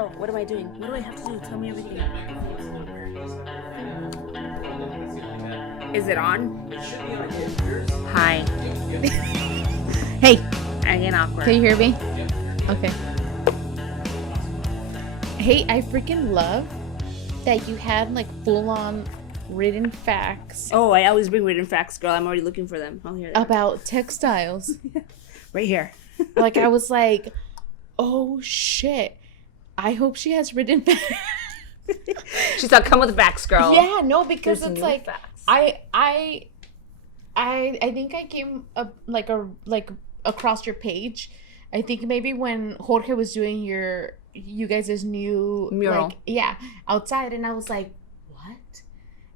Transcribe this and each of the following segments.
Oh, what am I doing? What do I have to do? Tell me everything. Is it on? Hi. Hey, I get awkward. can you hear me? Okay. Hey, I freaking love that you had like full on written facts Oh, I always bring written facts, girl. I'm already looking for them. Oh, here they are. about textiles. Right here. Like, I was like, oh shit. I hope she has written facts. She's like, come with facts, girl. Yeah, no, because There's it's new like facts. I think I came up like across your page. I think maybe when Jorge was doing you guys' new Mural. like, yeah, outside, and I was like, what?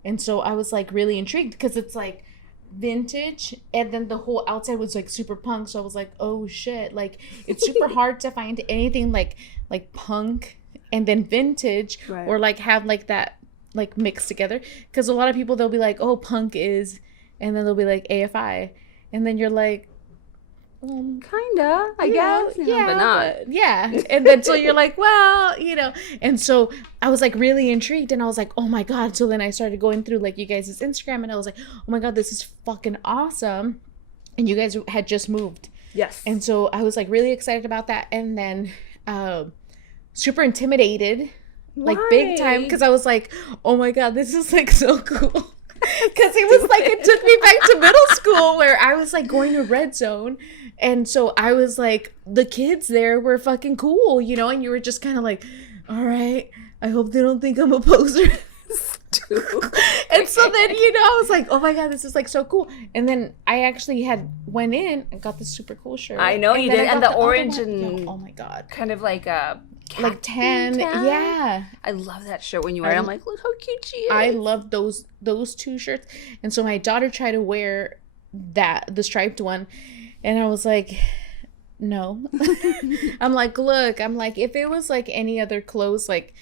And so I was like really intrigued because it's like vintage, and then the whole outside was like super punk. So I was like, oh shit, like it's super hard to find anything like punk and then vintage, Right. or like have like that like mixed together, because a lot of people, they'll be like, oh, punk is, and then they'll be like AFI, and then you're like, Kinda, I yeah, guess. Yeah, but not. yeah. And then so you're like, well, and so I was like really intrigued, and I was like, oh my god. So then I started going through like you guys' Instagram, and I was like, oh my god, this is fucking awesome. And you guys had just moved. Yes. And so I was like really excited about that, and then super intimidated, like big time, because I was like, oh my god, this is like so cool. Because it was like, it took me back to middle school where I was like going to Red Zone. And so I was like, the kids there were fucking cool, and you were just kind of like, all right, I hope they don't think I'm a poser. And so then, I was like, oh my god, this is like so cool. And then I actually went in and got this super cool shirt. I know you then did, I and got the orange and oh my god, kind of like a like tan. Yeah, I love that shirt when you wear it. I'm like, look how cute she is. I love those two shirts. And so my daughter tried to wear the striped one, and I was like, no. I'm like, look, if it was like any other clothes, like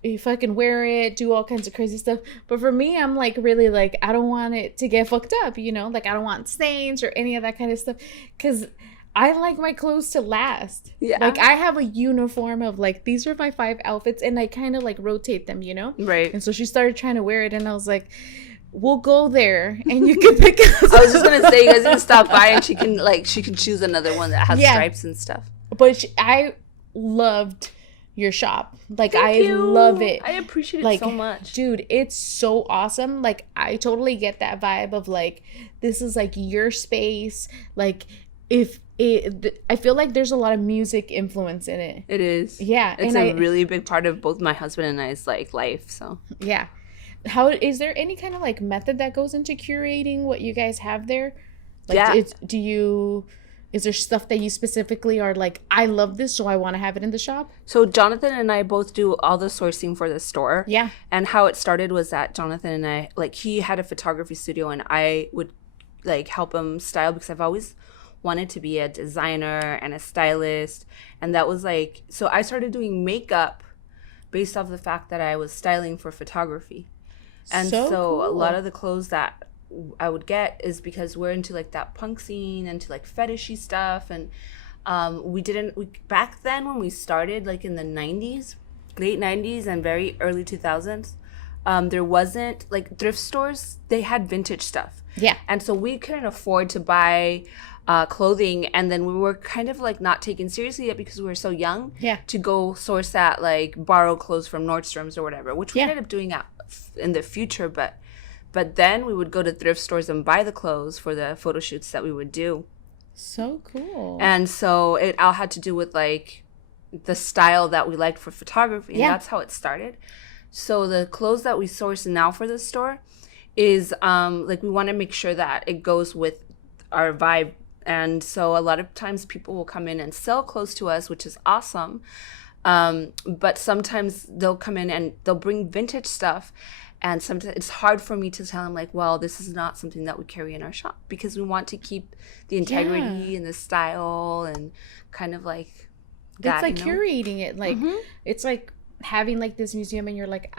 if I can wear it, do all kinds of crazy stuff. But for me, I'm like, really, like, I don't want it to get fucked up, like I don't want stains or any of that kind of stuff, because I like my clothes to last. Yeah. Like, I have a uniform of like, these are my 5 outfits, and I kind of like rotate them, Right. And so she started trying to wear it, and I was like, we'll go there and you can pick us. I was just gonna say, you guys can stop by and she can choose another one that has stripes and stuff. But I loved your shop. Like, Thank you. love it. I appreciate like, it so much. Dude, it's so awesome. Like, I totally get that vibe of like, this is like your space. Like, I feel like there's a lot of music influence in it. It is. Yeah. It's a really big part of both my husband and I's like life. So yeah. How is there any kind of like method that goes into curating what you guys have there? Like, yeah. Is there stuff that you specifically are like, I love this, so I want to have it in the shop? So Jonathan and I both do all the sourcing for the store. Yeah. And how it started was that Jonathan and I, like, he had a photography studio, and I would like help him style, because I've always wanted to be a designer and a stylist. And that was like, so I started doing makeup based off the fact that I was styling for photography. And so cool. A lot of the clothes that I would get is because we're into like that punk scene, into like fetishy stuff. And we back then when we started, like in the 90s, late 90s and very early 2000s, there wasn't like thrift stores. They had vintage stuff. Yeah. And so we couldn't afford to buy clothing, and then we were kind of like not taken seriously yet because we were so young. Yeah. To go source that, like borrow clothes from Nordstrom's or whatever, which we ended up doing in the future, but then we would go to thrift stores and buy the clothes for the photo shoots that we would do. So cool. And so it all had to do with like the style that we liked for photography, and that's how it started. So the clothes that we source now for the store is like, we want to make sure that it goes with our vibe. And so a lot of times people will come in and sell clothes to us, which is awesome. But sometimes they'll come in and they'll bring vintage stuff. And sometimes it's hard for me to tell them, like, well, this is not something that we carry in our shop, because we want to keep the integrity and the style and kind of like that. It's like curating it. Like, it's like having like this museum and you're like,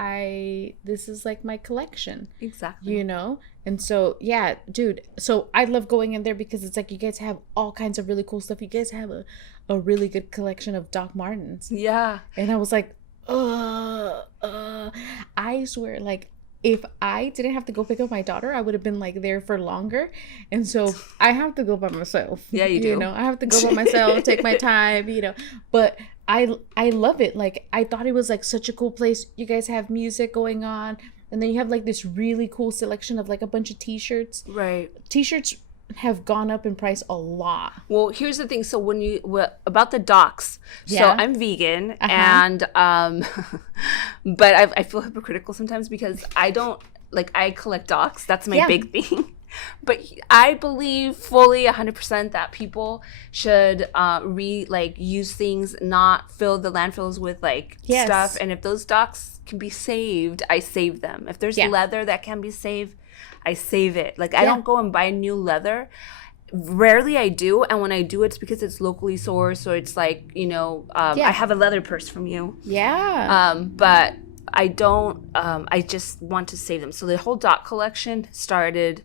this is like my collection. Exactly. You know? And so, yeah, dude. So I love going in there because it's like you guys have all kinds of really cool stuff. You guys have a really good collection of Doc Martens. Yeah. And I was like, I swear, like, if I didn't have to go pick up my daughter, I would have been like there for longer. And so I have to go by myself. Yeah, you do. You know, I have to go by myself, take my time, you know. But I love it. Like, I thought it was like such a cool place. You guys have music going on, and then you have like this really cool selection of like a bunch of t-shirts. Right. T-shirts have gone up in price a lot. Well, here's the thing. So about the docs, so Yeah. I'm vegan, and but I feel hypocritical sometimes because I don't like, I collect docs. That's my big thing. But I believe fully 100% that people should use things, not fill the landfills with like stuff. And if those docs can be saved, I save them. If there's leather that can be saved, I save it. Like, I don't go and buy new leather. Rarely I do. And when I do, it's because it's locally sourced. So it's like, you know, I have a leather purse from you. Yeah. But I don't, I just want to save them. So the whole doc collection started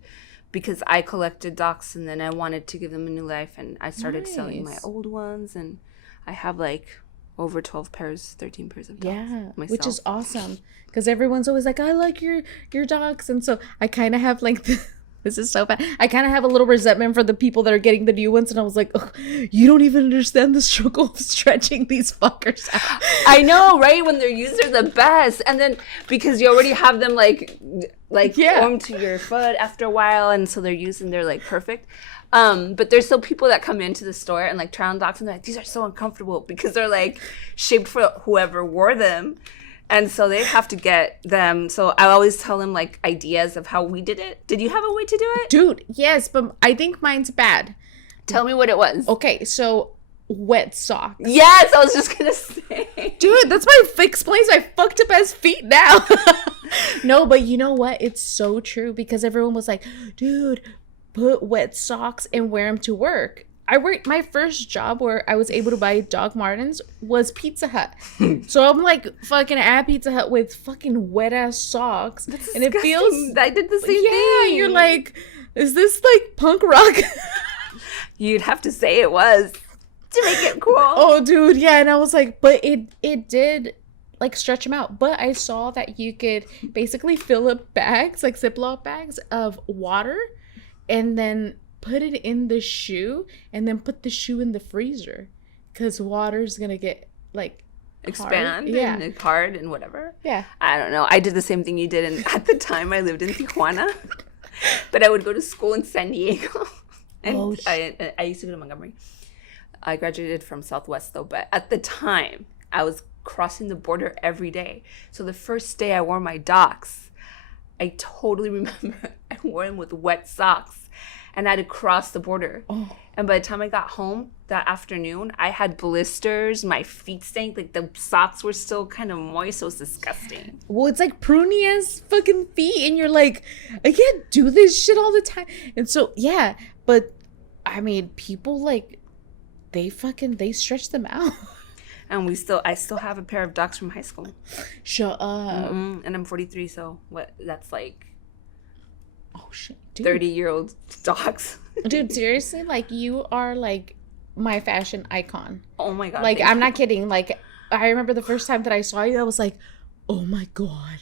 because I collected docs and then I wanted to give them a new life. And I started selling my old ones. And I have like over 13 pairs of docs myself. Which is awesome. Because everyone's always like, I like your docs. And so I kind of have like, this is so bad. I kind of have a little resentment for the people that are getting the new ones. And I was like, oh, you don't even understand the struggle of stretching these fuckers out. I know, right? When they're used, they're the best. And then because you already have them formed to your foot after a while. And so they're used and they're like perfect. But there's still people that come into the store and like try on docs and they're like, these are so uncomfortable because they're like shaped for whoever wore them. And so they have to get them. So I always tell them like ideas of how we did it. Did you have a way to do it? Dude, yes, but I think mine's bad. Tell me what it was. Okay, so wet socks. Yes, I was just going to say. Dude, that's my explains my fucked up ass feet now. No, but you know what? It's so true because everyone was like, dude, put wet socks and wear them to work. My first job where I was able to buy Doc Martens was Pizza Hut. So I'm like fucking at Pizza Hut with fucking wet ass socks. That's and disgusting. It feels I did the same thing. Yeah, you're like, is this like punk rock? You'd have to say it was to make it cool. Oh, dude, yeah. And I was like, but it did like stretch them out. But I saw that you could basically fill up bags, like Ziploc bags of water, and then put it in the shoe and then put the shoe in the freezer because water's gonna get like expand hard. And hard and whatever. Yeah. I don't know. I did the same thing you did. And at the time I lived in Tijuana, but I would go to school in San Diego. And I used to go to Montgomery. I graduated from Southwest though, but at the time I was crossing the border every day. So the first day I wore my docs, I totally remember I wore them with wet socks. And I had to cross the border. Oh. And by the time I got home that afternoon, I had blisters. My feet stank. Like, the socks were still kind of moist. So it was disgusting. Well, it's like pruny as fucking feet. And you're like, I can't do this shit all the time. And so, yeah. But, I mean, people, like, they stretch them out. And I still have a pair of docs from high school. Shut up. Mm-mm. And I'm 43, so that's like... Oh, shit. Dude. 30-year-old docs. Dude, seriously, like, you are like my fashion icon. Oh my god. Like, I'm not kidding. Like, I remember the first time that I saw you, I was like, oh my god,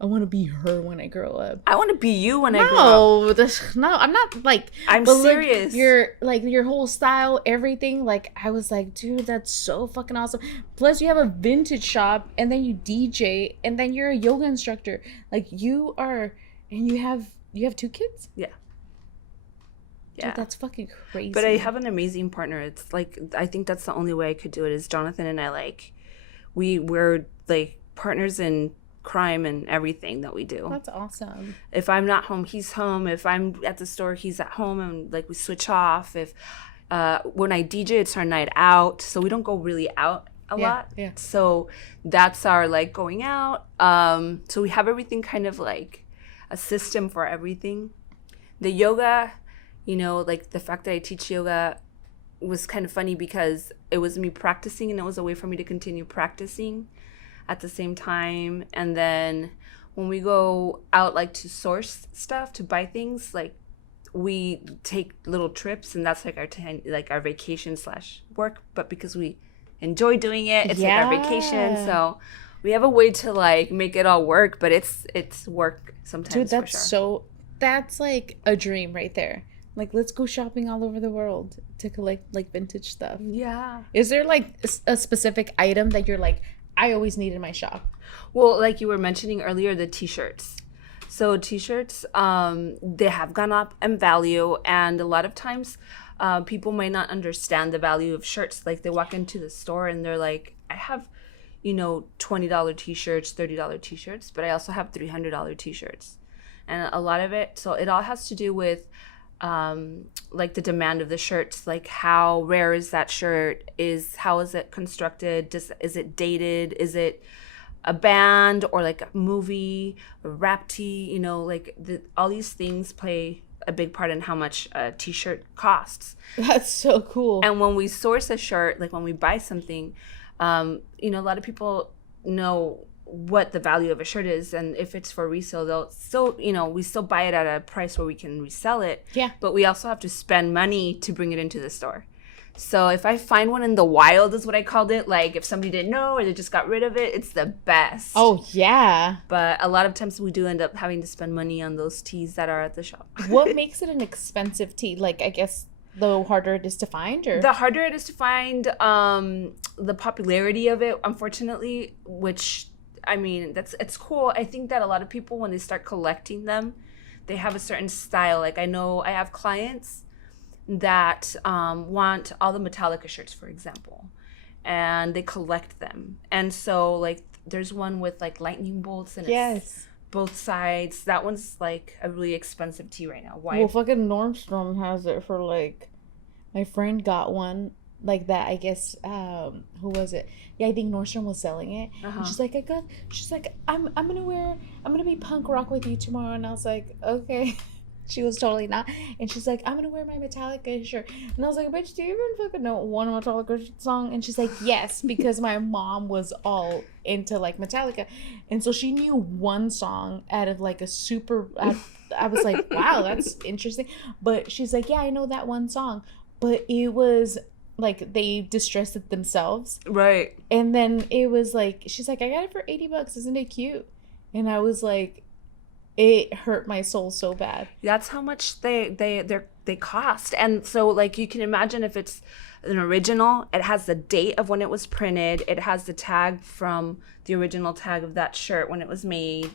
I want to be her when I grow up. I want to be you when I grow up. No, I'm not like, I'm serious. Your whole style, everything. Like, I was like, dude, that's so fucking awesome. Plus, you have a vintage shop, and then you DJ, and then you're a yoga instructor. Like, you are, and you have 2 kids? Yeah. Dude, yeah. That's fucking crazy. But I have an amazing partner. It's like, I think that's the only way I could do it is Jonathan and I, like, we're like partners in crime and everything that we do. That's awesome. If I'm not home, he's home. If I'm at the store, he's at home, and like we switch off. If when I DJ, it's our night out, so we don't go really out a lot. Yeah. So that's our like going out. So we have everything kind of like a system for everything. The yoga, you know, like the fact that I teach yoga was kind of funny because it was me practicing and it was a way for me to continue practicing. at the same time. And then when we go out like to source stuff, to buy things, like we take little trips, and that's like our vacation / work. But because we enjoy doing it, it's like our vacation. So we have a way to like make it all work, but it's work sometimes. Dude, that's for sure. that's like a dream right there. Like, let's go shopping all over the world to collect like vintage stuff. Yeah. Is there like a specific item that you're like, I always need in my shop? Well, like you were mentioning earlier, the t-shirts. So t-shirts, they have gone up in value, and a lot of times people might not understand the value of shirts. Like they walk into the store and they're like, I have, $20 t-shirts, $30 t-shirts, but I also have $300 t-shirts. And a lot of it, so it all has to do with like the demand of the shirts, like how rare is that shirt, how is it constructed, is it dated, is it a band or like a movie, a rap tee, all these things play a big part in how much a t-shirt costs. That's so cool. And when we source a shirt, like when we buy something, a lot of people know what the value of a shirt is, and if it's for resale, they'll still, we still buy it at a price where we can resell it. Yeah. But we also have to spend money to bring it into the store. So if I find one in the wild, is what I called it, like if somebody didn't know or they just got rid of it, it's the best. Oh, yeah. But a lot of times we do end up having to spend money on those tees that are at the shop. What makes it an expensive tee? Like, I guess the harder it is to find, or the harder it is to find, the popularity of it, unfortunately, which, I mean, it's cool. I think that a lot of people, when they start collecting them, they have a certain style. Like I know I have clients that want all the Metallica shirts, for example, and they collect them. And so like there's one with like lightning bolts and it's both sides. That one's like a really expensive tee right now. Why? Well, fucking Nordstrom has it for like, my friend got one like that, I guess. Who was it? Yeah, I think Nordstrom was selling it. And she's like, I'm gonna be punk rock with you tomorrow. And I was like, okay. She was totally not. And she's like, I'm gonna wear my Metallica shirt. And I was like, bitch, do you even fucking know one Metallica song? And she's like, yes, because my mom was all into like Metallica. And so she knew one song out of like a super, I was like, wow, that's interesting. But she's like, yeah, I know that one song. But it was like they distressed it themselves. Right. And then it was like, she's like, I got it for $80. Isn't it cute? And I was like, it hurt my soul so bad. That's how much they cost. And so like you can imagine, if it's an original, it has the date of when it was printed, it has the tag from the original tag of that shirt when it was made.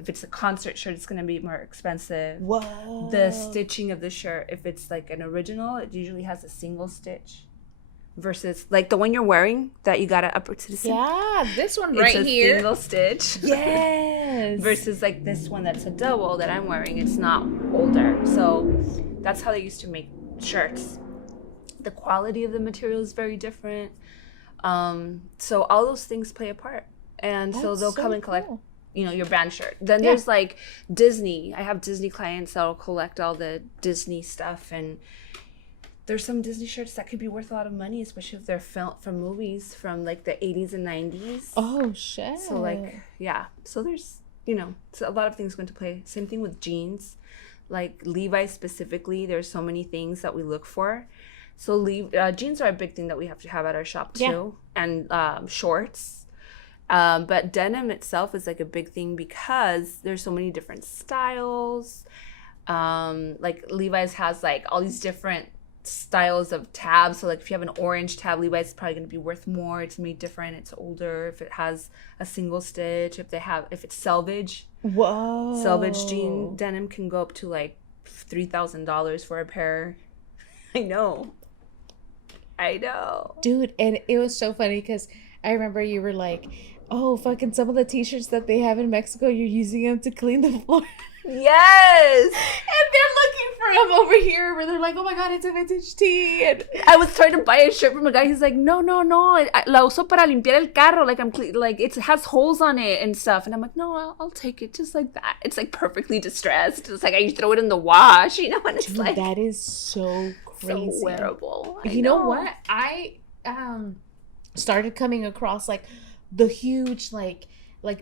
If it's a concert shirt, it's going to be more expensive. Whoa. The stitching of the shirt, if it's like an original, it usually has a single stitch. Versus like the one you're wearing that you got at Upper Citizen. Yeah, this one right it's a here. Single stitch. Yes. Versus like this one that's a double that I'm wearing. It's not older. So that's how they used to make shirts. The quality of the material is very different. So all those things play a part. And so they'll come and collect, your band shirt. Then there's like Disney. I have Disney clients that'll collect all the Disney stuff, and there's some Disney shirts that could be worth a lot of money, especially if they're filmed from movies from like the 80s and 90s. Oh, shit. So like, yeah. So there's, so a lot of things going to play. Same thing with jeans. Like Levi's specifically, there's so many things that we look for. So jeans are a big thing that we have to have at our shop too. Yeah. And shorts. But denim itself is like a big thing because there's so many different styles. Like Levi's has like all these different styles of tabs. So like if you have an orange tab, Levi's is probably going to be worth more. It's made different. It's older. If it has a single stitch, if it's selvage. Whoa. Selvage denim can go up to like $3,000 for a pair. I know. Dude, and it was so funny because I remember you were like, oh, fucking some of the t-shirts that they have in Mexico, you're using them to clean the floor. Yes. And they're looking for them over here where they're like, oh my God, it's a vintage tee. And I was trying to buy a shirt from a guy. He's like, no. La uso para limpiar el carro. Like, like it has holes on it and stuff. And I'm like, no, I'll take it just like that. It's like perfectly distressed. It's like I throw it in the wash, and it's dude, like. That is so crazy. So wearable. You know what? I started coming across like the huge like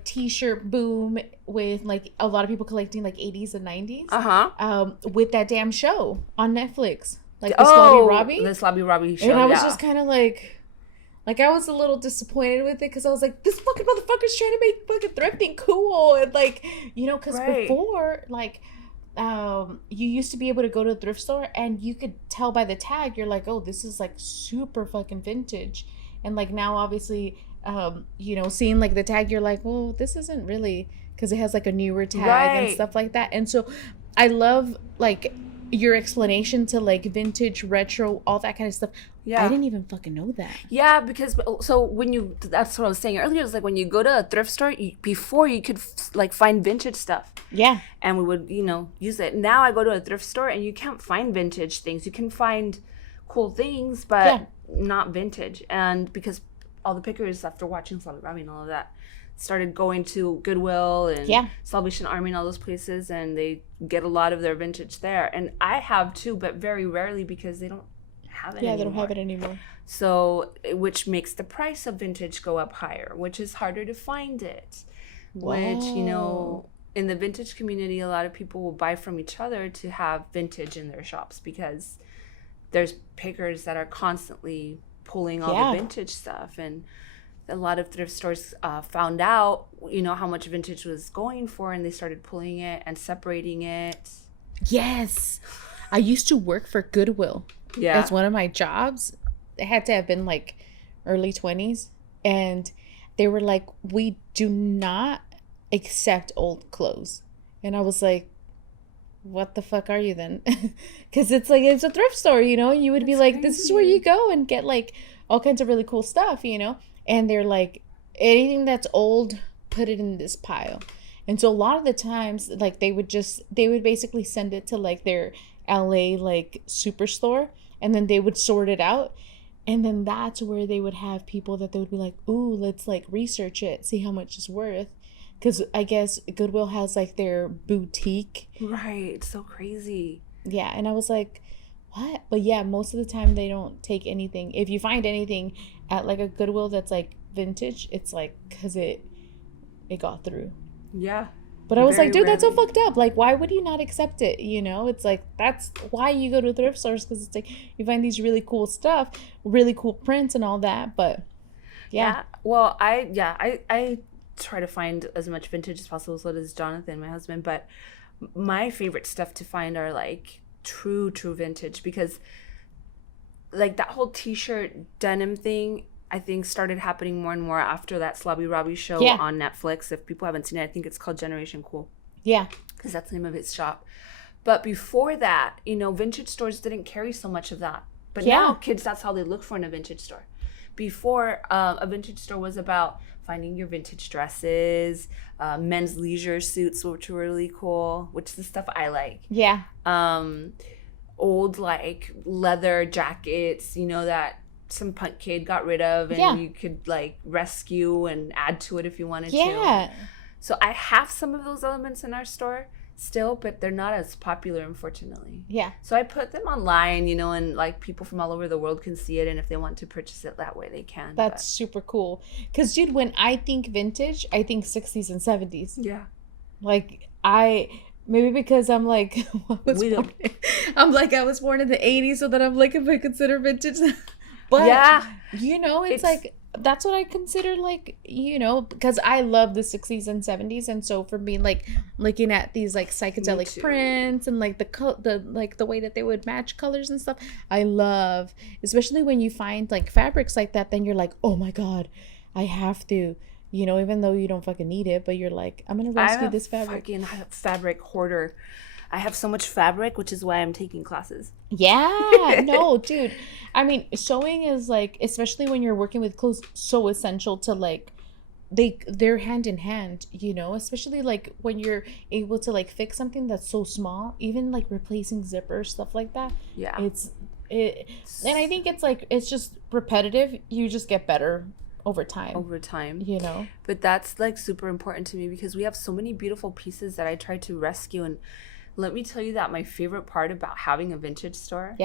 t-shirt boom with like a lot of people collecting like 80s and 90s. With that damn show on Netflix, like the Slobby Robbie. The Slobby Robbie show. And I was just kind of like I was a little disappointed with it because I was like, this fucking motherfucker's trying to make fucking thrifting cool. And like, you know, because before, like, you used to be able to go to a thrift store and you could tell by the tag, you're like, oh, this is like super fucking vintage. And like now, obviously, you know, seeing like the tag, you're like, well, this isn't really, because it has like a newer tag and stuff like that. And so I love like your explanation to like vintage, retro, all that kind of stuff. Yeah, I didn't even fucking know that. Yeah, because so when that's what I was saying earlier, is like when you go to a thrift store, before you could like find vintage stuff. Yeah. And we would, you know, use it. Now I go to a thrift store and you can't find vintage things. You can find cool things, but not vintage. And because all the pickers, after watching Slobby Robbie and all of that, started going to Goodwill and Salvation Army and all those places, and they get a lot of their vintage there. And I have too, but very rarely because they don't have it anymore. They don't have it anymore. So, which makes the price of vintage go up higher, which is harder to find it. Whoa. Which, you know, in the vintage community, a lot of people will buy from each other to have vintage in their shops because there's pickers that are constantly pulling all the vintage stuff. And a lot of thrift stores found out, you know, how much vintage was going for, and they started pulling it and separating it. Yes. I used to work for Goodwill. Yeah. As one of my jobs. It had to have been like early 20s. And they were like, we do not accept old clothes. And I was like, what the fuck are you then? Because it's like, it's a thrift store, you know? You would be like, this is where you go and get like all kinds of really cool stuff, you know? And they're like, anything that's old, put it in this pile. And so a lot of the times, like, they would basically send it to like their LA like superstore, and then they would sort it out. And then that's where they would have people that they would be like, ooh, let's like research it, see how much it's worth. Because I guess Goodwill has like their boutique. Right. It's so crazy. Yeah. And I was like, what? But yeah, most of the time they don't take anything. If you find anything at like a Goodwill that's like vintage, it's like because it got through. Yeah. But I was like, dude, that's so fucked up. Like, why would you not accept it? You know, it's like, that's why you go to thrift stores, because it's like you find these really cool stuff, really cool prints and all that. But yeah. Well, I try to find as much vintage as possible. So does Jonathan, my husband. But my favorite stuff to find are like true vintage, because like that whole t-shirt denim thing, I think started happening more and more after that Slobby Robbie show on Netflix. If people haven't seen it, I think it's called Generation Cool. Yeah. Because that's the name of his shop. But before that, you know, vintage stores didn't carry so much of that. But now kids, that's how they look for in a vintage store. Before, a vintage store was about finding your vintage dresses, men's leisure suits, which were really cool, which is the stuff I like. Yeah. Old, like, leather jackets, you know, that some punk kid got rid of, and you could like rescue and add to it if you wanted to. So I have some of those elements in our store still, but they're not as popular, unfortunately. Yeah. So I put them online, you know, and like people from all over the world can see it, and if they want to purchase it that way, they can. That's super cool. Because, dude, when I think vintage, I think 60s and 70s. Yeah. Like, maybe because I'm like, I was born in the 80s, so that I'm like, if I consider vintage. But, you know, it's like, that's what I consider, like, you know, because I love the 60s and 70s. And so for me, like, looking at these, like, psychedelic prints and, like, the way that they would match colors and stuff, I love, especially when you find, like, fabrics like that, then you're like, oh, my God, I have to, you know, even though you don't fucking need it, but you're like, I'm going to rescue this fabric. I'm a fucking fabric hoarder. I have so much fabric, which is why I'm taking classes. Yeah, no, dude. I mean, sewing is like, especially when you're working with clothes, so essential to like, they're hand in hand, you know, especially like when you're able to like fix something that's so small, even like replacing zippers, stuff like that. Yeah. And I think it's like, it's just repetitive. You just get better over time, you know. But that's like super important to me because we have so many beautiful pieces that I try to rescue. And let me tell you that my favorite part about having a vintage store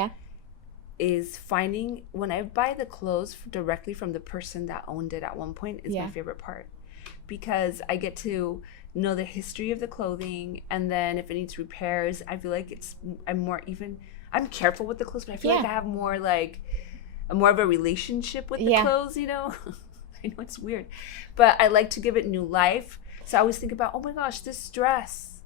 is finding, when I buy the clothes directly from the person that owned it at one point, is my favorite part, because I get to know the history of the clothing, and then if it needs repairs, I feel like I'm careful with the clothes, but I feel like I have more of a relationship with the clothes, you know. I know it's weird, but I like to give it new life. So I always think about, oh my gosh, this dress,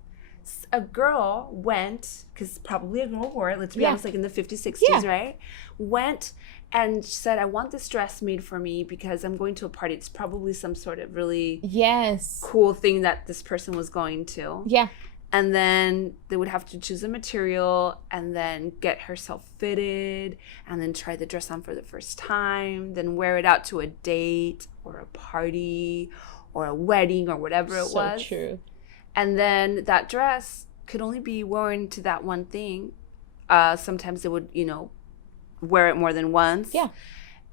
a girl went, because probably a girl wore it, let's be honest, like in the 50s, 60s, right? Went and said, I want this dress made for me because I'm going to a party. It's probably some sort of really cool thing that this person was going to. Yeah. And then they would have to choose a material and then get herself fitted and then try the dress on for the first time, then wear it out to a date or a party or a wedding or whatever it was. So true. And then that dress could only be worn to that one thing. Sometimes they would, wear it more than once. Yeah.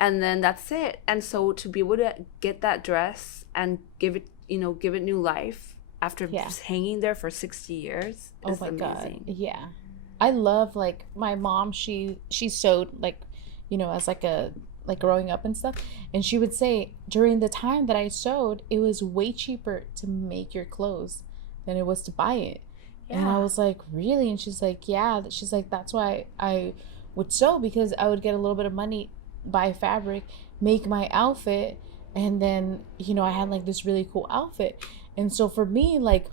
And then that's it. And so to be able to get that dress and give it new life after just hanging there for 60 years is amazing. God. Yeah. I love, like, my mom, she sewed, like, as like growing up and stuff. And she would say, during the time that I sewed, it was way cheaper to make your clothes than it was to buy it. Yeah. And I was like, really? And she's like, yeah. She's like, that's why I would sew, because I would get a little bit of money, buy fabric, make my outfit, and then, I had like this really cool outfit. And so for me, like,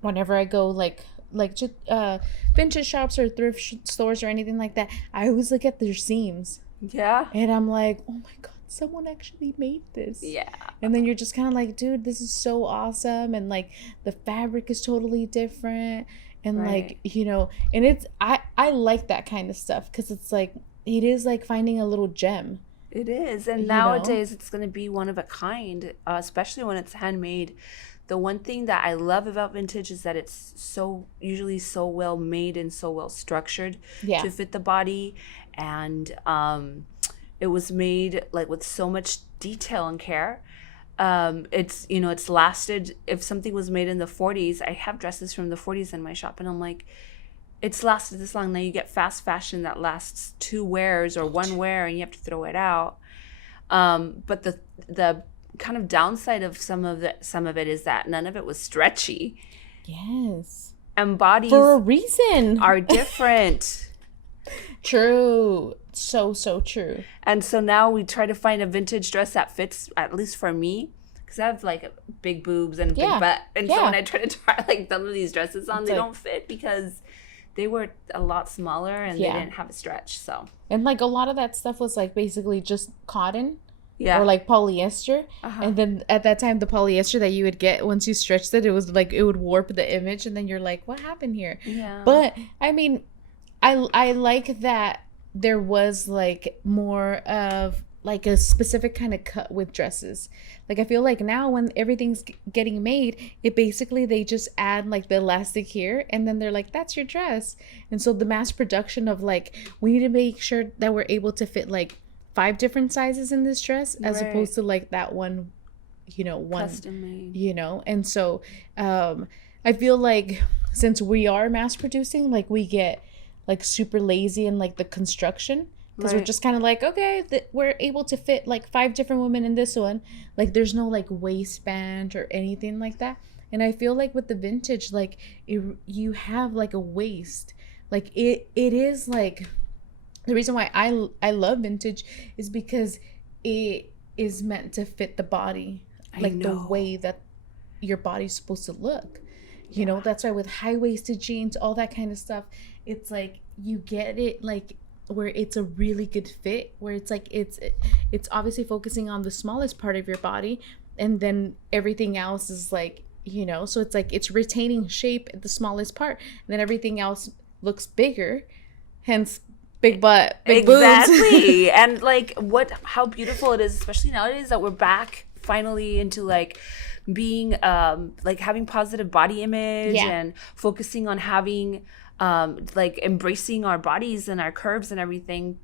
whenever I go like vintage shops or thrift stores or anything like that, I always look at their seams. Yeah. And I'm like, oh my God, someone actually made this. Yeah. And then you're just kind of like, dude, this is so awesome. And like the fabric is totally different. And like, and it's, I like that kind of stuff, because it's like, it is like finding a little gem. It is. And nowadays it's going to be one of a kind, especially when it's handmade. The one thing that I love about vintage is that it's usually so well made and so well structured to fit the body. And it was made like with so much detail and care. It's lasted. If something was made in the 40s, I have dresses from the 40s in my shop, and I'm like, it's lasted this long. Now you get fast fashion that lasts 2 wears or 1 wear, and you have to throw it out. But the kind of downside of some of it is that none of it was stretchy. Yes. And bodies for a reason are different. True. So true. And so now we try to find a vintage dress that fits, at least for me, because I have like big boobs and big butt. And so when I try to try like some of these dresses on, they don't fit because they were a lot smaller and they didn't have a stretch. So, and like a lot of that stuff was like basically just cotton. Yeah. Or like polyester. And then at that time, the polyester that you would get, once you stretched it, it was like, it would warp the image. And then you're like, what happened here? Yeah. But I mean, I like that there was like more of like a specific kind of cut with dresses. Like I feel like now when everything's getting made, it basically, they just add like the elastic here, and then they're like, that's your dress. And so the mass production of like, we need to make sure that we're able to fit like 5 different sizes in this dress, as opposed to like that one, one custom made. And so I feel like since we are mass producing, like we get like super lazy in like the construction, because we're just kind of like, okay, we're able to fit like 5 different women in this one. Like there's no like waistband or anything like that. And I feel like with the vintage, like you have like a waist, like it is like, the reason why I love vintage is because it is meant to fit the body, like the way that your body's supposed to look. That's why with high-waisted jeans, all that kind of stuff, it's like you get it like where it's a really good fit, where it's like it's obviously focusing on the smallest part of your body, and then everything else is like, so it's like it's retaining shape at the smallest part, and then everything else looks bigger, hence big butt, big boobs. Exactly. And like how beautiful it is, especially nowadays that we're back finally into like being like having positive body image and focusing on having like embracing our bodies and our curves and everything,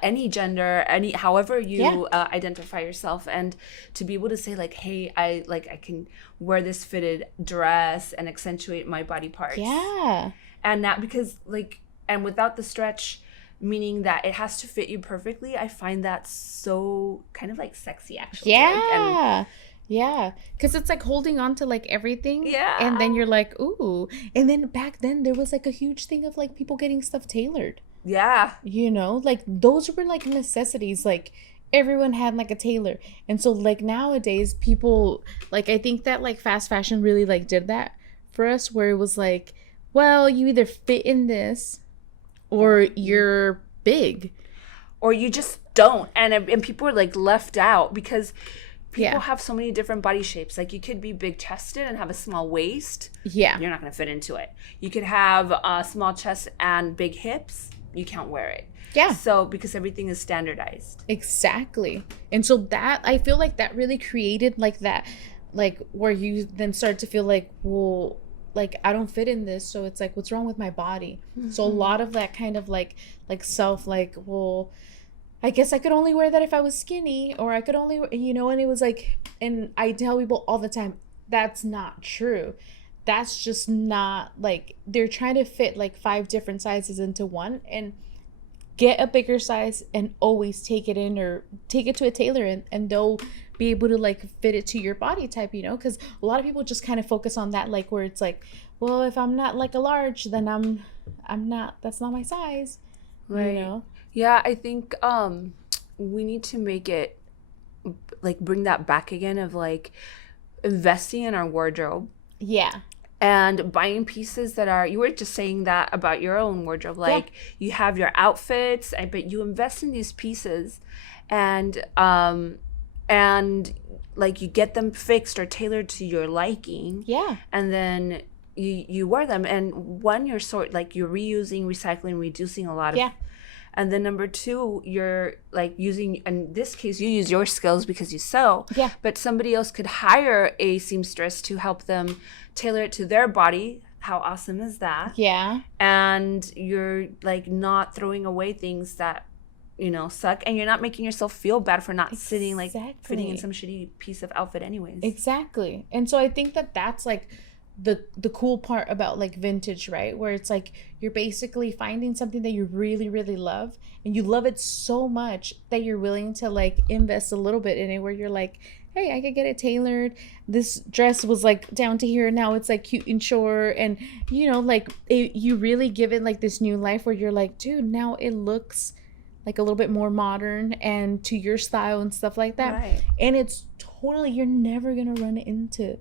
any gender, however you identify yourself, and to be able to say like, hey, I can wear this fitted dress and accentuate my body parts. Yeah. And that, because like, and without the stretch, meaning that it has to fit you perfectly. I find that so kind of like sexy, actually. Yeah. Yeah, because it's like holding on to like everything, and then you're like, ooh. And then back then there was like a huge thing of like people getting stuff tailored. Yeah. You know, like those were like necessities. Like everyone had like a tailor. And so like nowadays people, like I think that like fast fashion really like did that for us, where it was like, well, you either fit in this or you're big. Or you just don't. And people are like left out because people have so many different body shapes. Like you could be big chested and have a small waist. Yeah. You're not going to fit into it. You could have a small chest and big hips. You can't wear it. Yeah. So because everything is standardized. Exactly. And so that, I feel like that really created like that, like where you then start to feel like, well, like I don't fit in this. So it's like, what's wrong with my body? Mm-hmm. So a lot of that kind of like self, like, well, I guess I could only wear that if I was skinny, or I could only, you know, and it was like, and I tell people all the time, that's not true. That's just not, like, they're trying to fit like 5 different sizes into one, and get a bigger size and always take it in or take it to a tailor, and they'll be able to like fit it to your body type, you know, because a lot of people just kind of focus on that, like where it's like, well, if I'm not like a large, then I'm not, that's not my size, right? You know? Yeah, I think we need to make it, like, bring that back again of, like, investing in our wardrobe. Yeah. And buying pieces that are, you were just saying that about your own wardrobe. Like, you have your outfits, but you invest in these pieces and like, you get them fixed or tailored to your liking. Yeah. And then you wear them. And one, you're you're reusing, recycling, reducing a lot of. And then number 2, you're like using, in this case, you use your skills because you sew. Yeah. But somebody else could hire a seamstress to help them tailor it to their body. How awesome is that? Yeah. And you're like not throwing away things that, you know, suck. And you're not making yourself feel bad for not sitting, like fitting in some shitty piece of outfit anyways. Exactly. And so I think that that's like the cool part about like vintage, right? Where it's like you're basically finding something that you really, really love, and you love it so much that you're willing to like invest a little bit in it, where you're like, hey, I could get it tailored. This dress was like down to here, now it's like cute and short, and you know, like you really give it like this new life where you're like, dude, now it looks like a little bit more modern and to your style and stuff like that. Right. And it's totally, you're never gonna run into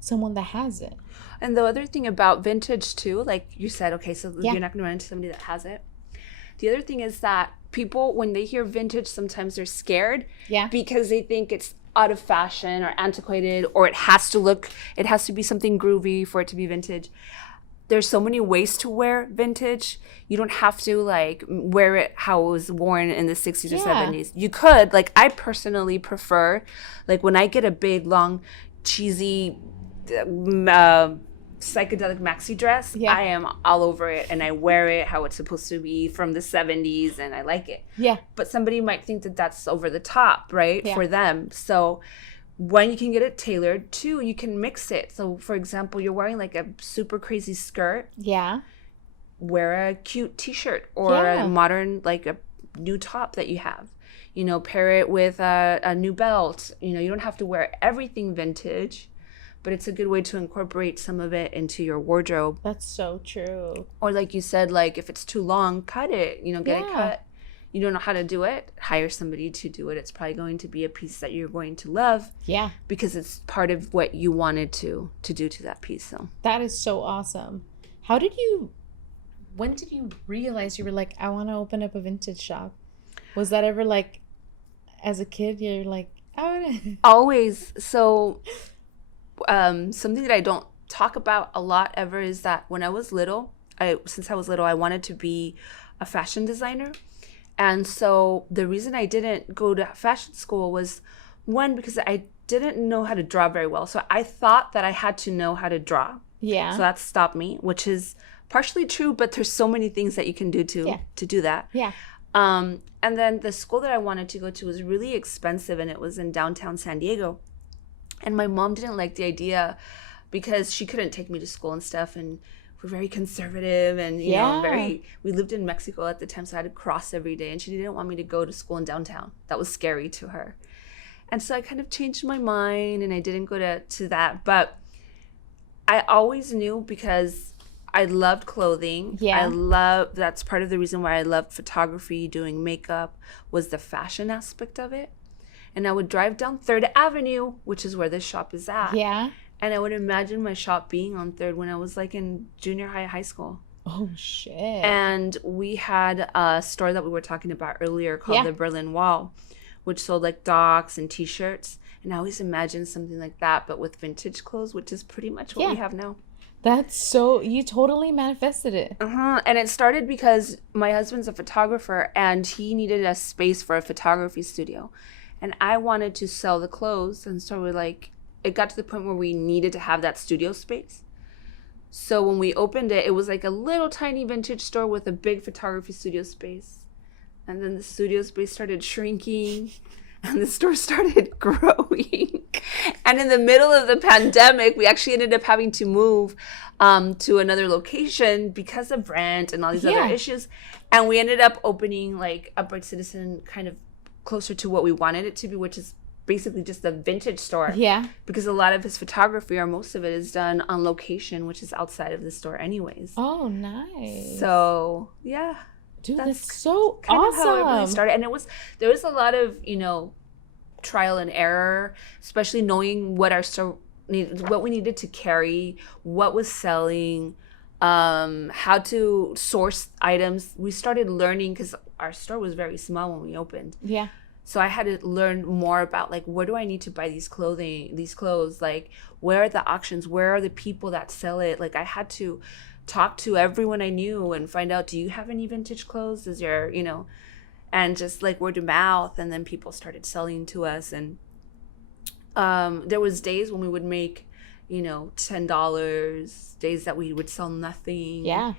someone that has it. And the other thing about vintage too, like you said, okay, so you're not going to run into somebody that has it. The other thing is that people, when they hear vintage, sometimes they're scared because they think it's out of fashion or antiquated, or it has to be something groovy for it to be vintage. There's so many ways to wear vintage. You don't have to like wear it how it was worn in the 60s or 70s. You could, like, I personally prefer, like, when I get a big, long, cheesy, psychedelic maxi dress, I am all over it, and I wear it how it's supposed to be from the 70s, and I like it. Yeah. But somebody might think that that's over the top, right? For them. So when you can get it tailored, 2, you can mix it. So for example, you're wearing like a super crazy skirt. Yeah. Wear a cute t-shirt or a modern, like a new top that you have. You know, pair it with a new belt. You know, you don't have to wear everything vintage, but it's a good way to incorporate some of it into your wardrobe. That's so true. Or like you said, like if it's too long, cut it, you know, get it cut. You don't know how to do it, hire somebody to do it. It's probably going to be a piece that you're going to love. Yeah. Because it's part of what you wanted to do to that piece. So that is so awesome. When did you realize you were like, I want to open up a vintage shop? Was that ever like, as a kid, you're like, I want to? Always. So something that I don't talk about a lot ever is that when I was little, since I was little, I wanted to be a fashion designer. And so the reason I didn't go to fashion school was, one, because I didn't know how to draw very well. So I thought that I had to know how to draw. Yeah. So that stopped me, which is partially true, but there's so many things that you can do to do that. Yeah. And then the school that I wanted to go to was really expensive, and it was in downtown San Diego. And my mom didn't like the idea because she couldn't take me to school and stuff, and we're very conservative and, you know, we lived in Mexico at the time, so I had to cross every day. And she didn't want me to go to school in downtown. That was scary to her. And so I kind of changed my mind and I didn't go to that. But I always knew because I loved clothing. Yeah. That's part of the reason why I loved photography, doing makeup, was the fashion aspect of it. And I would drive down 3rd Avenue, which is where this shop is at. Yeah. And I would imagine my shop being on 3rd when I was like in junior high school. Oh, shit. And we had a store that we were talking about earlier called the Berlin Wall, which sold like docks and T-shirts. And I always imagined something like that, but with vintage clothes, which is pretty much what we have now. That's so, you totally manifested it. And it started because my husband's a photographer and he needed a space for a photography studio. And I wanted to sell the clothes. And so it got to the point where we needed to have that studio space. So when we opened it, it was like a little tiny vintage store with a big photography studio space. And then the studio space started shrinking and the store started growing. And in the middle of the pandemic, we actually ended up having to move to another location because of rent and all these other issues. And we ended up opening like Upright Citizen kind of closer to what we wanted it to be, which is basically just a vintage store. Yeah. Because a lot of his photography, or most of it, is done on location, which is outside of the store anyways. Oh, nice. So, yeah. Dude, that's so kind awesome. Of how it really started. And there was a lot of, you know, trial and error, especially knowing what our store needed, what we needed to carry, what was selling, how to source items. We started learning because our store was very small when we opened. Yeah. So I had to learn more about like, where do I need to buy these clothes? Like, where are the auctions? Where are the people that sell it? Like, I had to talk to everyone I knew and find out, do you have any vintage clothes? Is your, you know, and just like word of mouth. And then people started selling to us. And there was days when we would make, you know, $10, days that we would sell nothing. Yeah.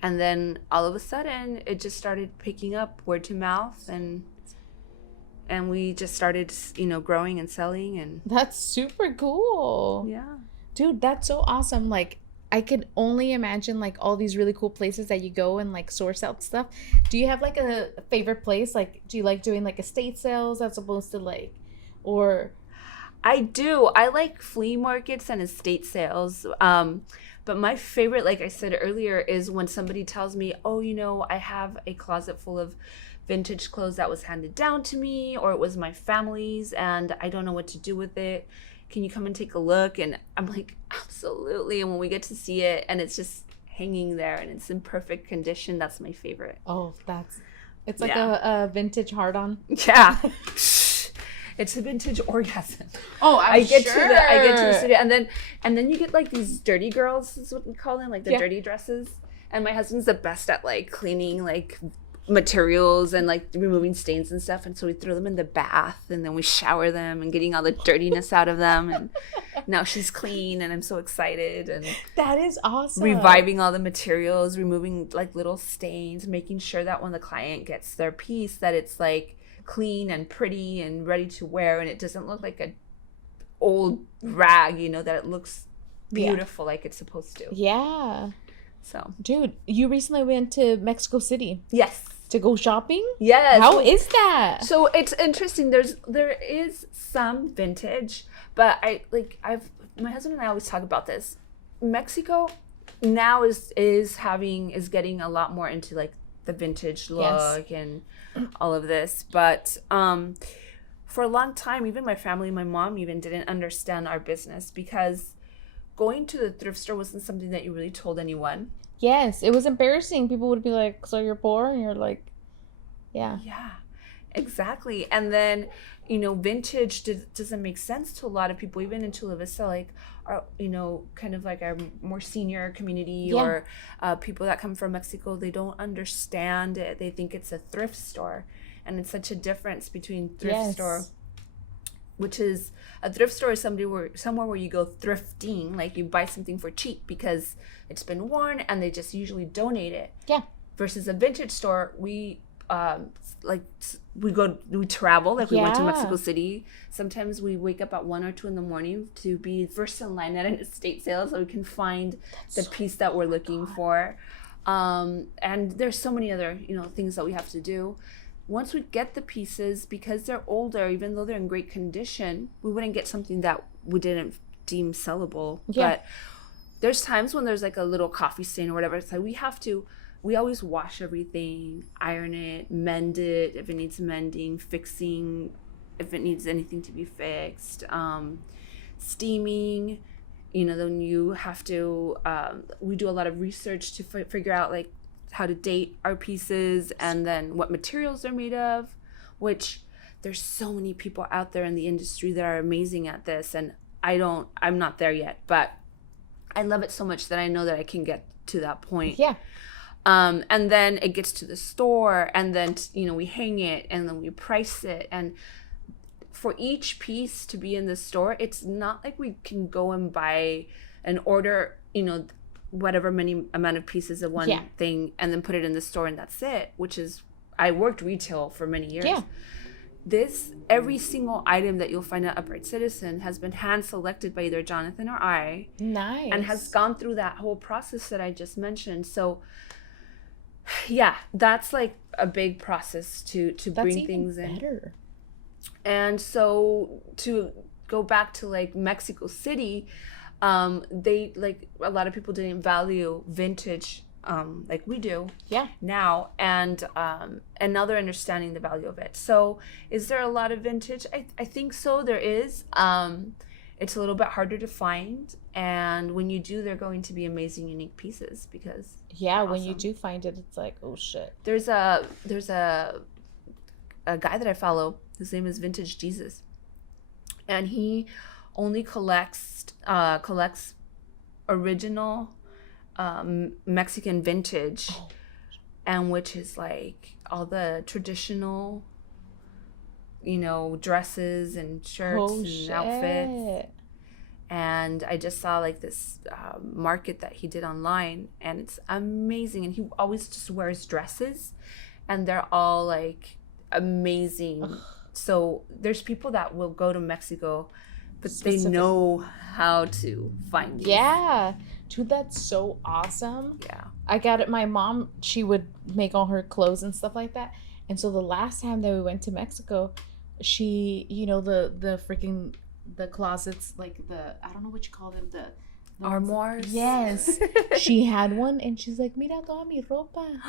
And then all of a sudden it just started picking up word to mouth and we just started, you know, growing and selling. And that's super cool. Yeah. Dude, that's so awesome. Like, I can only imagine like all these really cool places that you go and like source out stuff. Do you have like a favorite place? Like, do you like doing like estate sales as opposed to like, or? I do. I like flea markets and estate sales. But my favorite, like I said earlier, is when somebody tells me, oh, you know, I have a closet full of vintage clothes that was handed down to me, or it was my family's and I don't know what to do with it. Can you come and take a look? And I'm like, absolutely. And when we get to see it and it's just hanging there and it's in perfect condition, that's my favorite. Oh, it's like a vintage hard-on. Yeah. It's a vintage orgasm. Oh, I get to the studio, and then you get like these dirty girls, is what we call them, like the dirty dresses. And my husband's the best at like cleaning like materials and like removing stains and stuff, and so we throw them in the bath and then we shower them and getting all the dirtiness out of them, and now she's clean and I'm so excited. And that is awesome. Reviving all the materials, removing like little stains, making sure that when the client gets their piece that it's like clean and pretty and ready to wear, and it doesn't look like a old rag, you know, that it looks beautiful like it's supposed to. Yeah. So, dude, you recently went to Mexico City. Yes. To go shopping? Yes. How is that? So it's interesting. There is some vintage, but my husband and I always talk about this. Mexico now is getting a lot more into like the vintage look and all of this. But for a long time, even my family, my mom even didn't understand our business because going to the thrift store wasn't something that you really told anyone. Yes, it was embarrassing. People would be like, so you're poor? And you're like, yeah. Yeah, exactly. And then, you know, vintage doesn't make sense to a lot of people, even in Chula Vista, like, our, you know, kind of like our more senior community or people that come from Mexico, they don't understand it. They think it's a thrift store. And it's such a difference between thrift store, which is a thrift store is somewhere where you go thrifting, like you buy something for cheap because it's been worn and they just usually donate it. Yeah. Versus a vintage store, we like we travel, like we went to Yeah. Mexico City. Sometimes we wake up at 1 or 2 in the morning to be first in line at an estate sale so we can find the piece that we're looking for. And there's so many other, things that we have to do. Once we get the pieces, because they're older, even though they're in great condition, we wouldn't get something that we didn't deem sellable. Yeah. But there's times when there's like a little coffee stain or whatever. It's like we always wash everything, iron it, mend it if it needs mending, fixing if it needs anything to be fixed, steaming. Then you have to, we do a lot of research to figure out like how to date our pieces and then what materials they're made of, which there's so many people out there in the industry that are amazing at this. And I'm not there yet, but I love it so much that I know that I can get to that point. Yeah. And then it gets to the store, and then, we hang it, and then we price it. And for each piece to be in the store, it's not like we can go and buy and order, whatever many amount of pieces of one thing and then put it in the store and that's it, which is, I worked retail for many years. Yeah. Every single item that you'll find at Upright Citizen has been hand selected by either Jonathan or I. Nice. And has gone through that whole process that I just mentioned. So yeah, that's like a big process to bring things in. Better. And so to go back to like Mexico City, they, like, a lot of people didn't value vintage like we do now, and now they're understanding the value of it. So is there a lot of vintage? I think so, there is. It's a little bit harder to find, and when you do, they're going to be amazing, unique pieces, because when you do find it, it's like, oh shit. There's a guy that I follow. His name is Vintage Jesus, and he only collects original Mexican vintage, and which is like all the traditional, dresses and shirts and outfits. And I just saw like this market that he did online, and it's amazing. And he always just wears dresses, and they're all like amazing. So there's people that will go to Mexico, but they know how to find these. Yeah. Dude, that's so awesome. Yeah. I got it. My mom, she would make all her clothes and stuff like that. And so the last time that we went to Mexico, she, the freaking, the closets, like I don't know what you call them, the armoires. Yes. She had one, and she's like, mira toda mi ropa.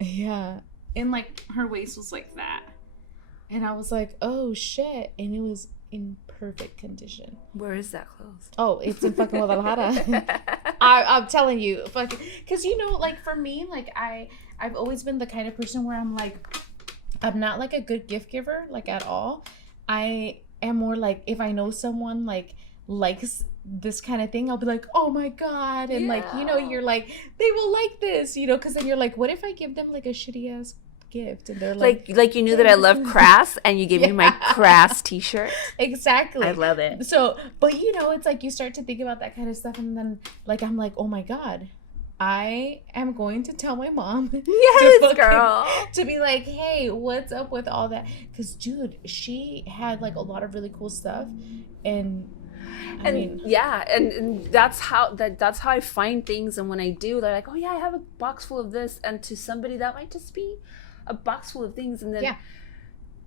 Yeah. And like her waist was like that. And I was like, oh shit. And it was in perfect condition. Where is that clothes? Oh, it's in fucking Guadalajara. I'm telling you, fucking, because like for me, like I've always been the kind of person where I'm like, I'm not like a good gift giver, like at all. I am more like, if I know someone like likes this kind of thing, I'll be like, oh my god, and like you're like, they will like this, because then you're like, what if I give them like a shitty ass gift, and they're like you knew that I love Crass, and you gave me my Crass t-shirt. Exactly. I love it. So, but it's like you start to think about that kind of stuff, and then like I'm like, oh my god, I am going to tell my mom. Yes, girl. To be like, hey, what's up with all that? Because dude, she had like a lot of really cool stuff, and I mean, and that's how I find things. And when I do, they're like, oh yeah, I have a box full of this, and to somebody that might just be a box full of things. And then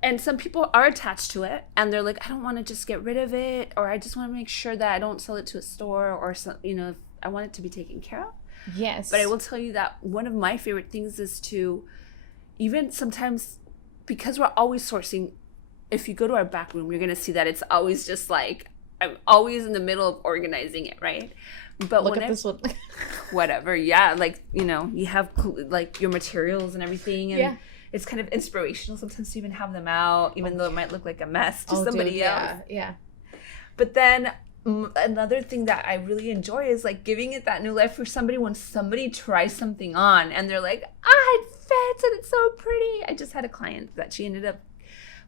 and some people are attached to it, and they're like, I don't want to just get rid of it, or I just want to make sure that I don't sell it to a store, or some, if I want it to be taken care of. Yes. But I will tell you that one of my favorite things is to, even sometimes, because we're always sourcing, if you go to our back room, you're going to see that it's always just like, I'm always in the middle of organizing it, right? But look at this one. Whatever, yeah. Like, you have like your materials and everything, and it's kind of inspirational sometimes to even have them out, even though it might look like a mess to somebody else. Yeah. But then another thing that I really enjoy is like giving it that new life for somebody when somebody tries something on and they're like, it fits and it's so pretty. I just had a client that she ended up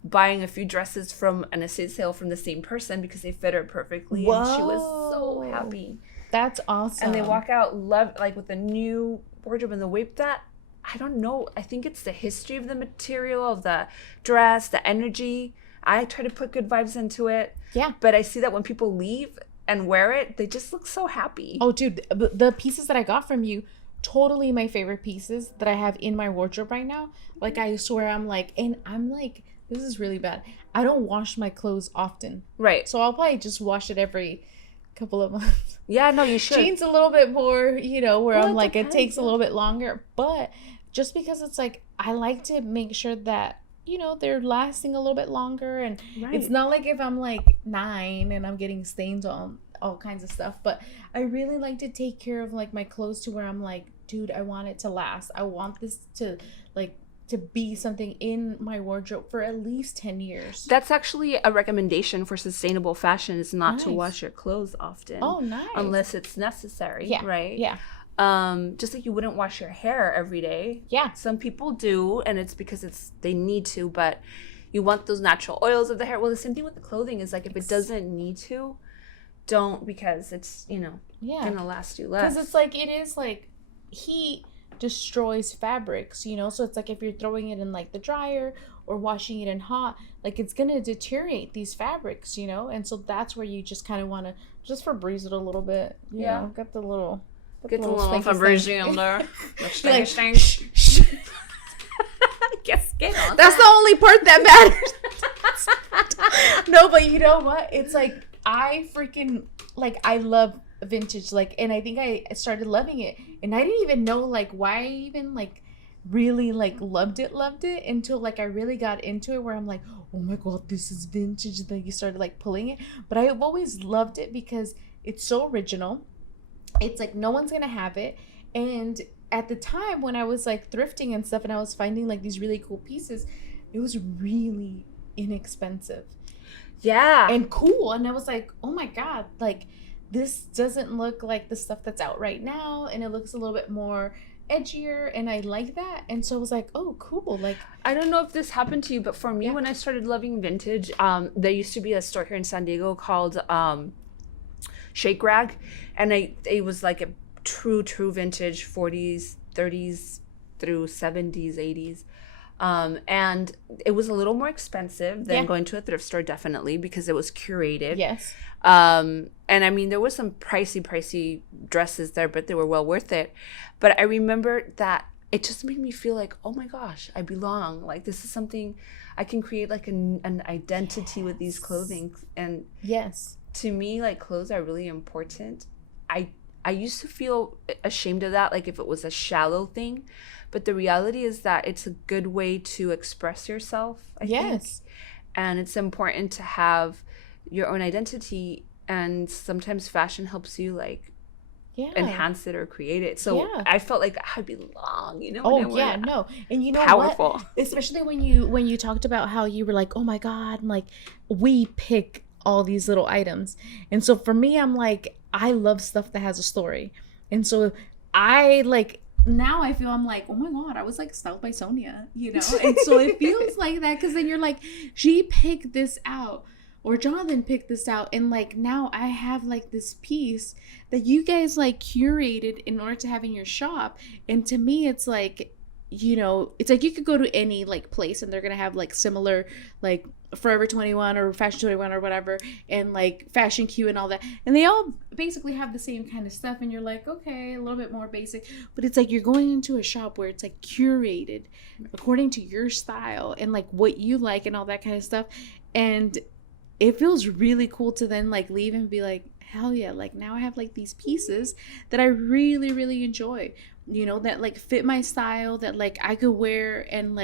buying a few dresses from an estate sale from the same person because they fit her perfectly. Whoa. And she was so happy. That's awesome. And they walk out with a new wardrobe, and the way that I don't know. I think it's the history of the material, of the dress, the energy. I try to put good vibes into it. Yeah. But I see that when people leave and wear it, they just look so happy. Oh, dude, the pieces that I got from you, totally my favorite pieces that I have in my wardrobe right now. Like, I swear I'm like, this is really bad. I don't wash my clothes often. Right. So I'll probably just wash it every couple of months. Yeah, no, you should. Jeans a little bit more, where I'm like, depends, it takes a little bit longer. But just because it's like, I like to make sure that, they're lasting a little bit longer. And it's not like if I'm like 9 and I'm getting stains on all kinds of stuff. But I really like to take care of like my clothes to where I'm like, dude, I want it to last. I want this to be something in my wardrobe for at least 10 years. That's actually a recommendation for sustainable fashion, is not to wash your clothes often. Oh, nice. Unless it's necessary. Yeah. Right? Yeah. Just like you wouldn't wash your hair every day. Yeah. Some people do, and it's because they need to, but you want those natural oils of the hair. Well, the same thing with the clothing is like, if it doesn't need to, don't, because it's, gonna last you less. Because it's like, it is like heat destroys fabrics, so it's like if you're throwing it in like the dryer or washing it in hot, like it's gonna deteriorate these fabrics, and so that's where you just kind of want to just Febreze it a little bit, get the little Febreze in there. Like, Get on. That's the only part that matters. No, but you know what, it's like I freaking I love vintage, and I think I started loving it, and I didn't even know why I even really loved it until I really got into it, where I'm like, oh my god, this is vintage. Then you started pulling it, but I've always loved it because it's so original. It's no one's gonna have it. And at the time when I was thrifting and stuff, and I was finding these really cool pieces, it was really inexpensive, and cool, and I was like, oh my god, this doesn't look like the stuff that's out right now, and it looks a little bit more edgier, and I like that. And so I was like, oh, cool. I don't know if this happened to you, but for me, when I started loving vintage, there used to be a store here in San Diego called Shake Rag, and it was a true vintage 40s, 30s through 70s, 80s. And it was a little more expensive than going to a thrift store, definitely, because it was curated. Yes. And I mean, there was some pricey dresses there, but they were well worth it. But I remember that it just made me feel like, oh my gosh, I belong. This is something I can create, an identity with these clothing. And to me, clothes are really important. I used to feel ashamed of that, if it was a shallow thing. But the reality is that it's a good way to express yourself, I think. And it's important to have your own identity. And sometimes fashion helps you, enhance it or create it. So I felt like I belong, No. And powerful. What? Especially when you talked about how you were like, oh my God, we pick all these little items. And so for me, I'm like, I love stuff that has a story. And so I now I feel I'm like, oh my God, I was styled by Sonia, And so it feels like that, because then you're like, she picked this out, or Jonathan picked this out, and now I have this piece that you guys curated in order to have in your shop. And to me, it's it's you could go to any place and they're gonna have similar Forever 21 or Fashion 21 or whatever, and Fashion Q and all that, and they all basically have the same kind of stuff, and you're like, okay, a little bit more basic, but it's you're going into a shop where it's curated according to your style and what you like and all that kind of stuff. And it feels really cool to then leave and be like, hell yeah, now I have these pieces that I really, really enjoy, that fit my style, that I could wear, and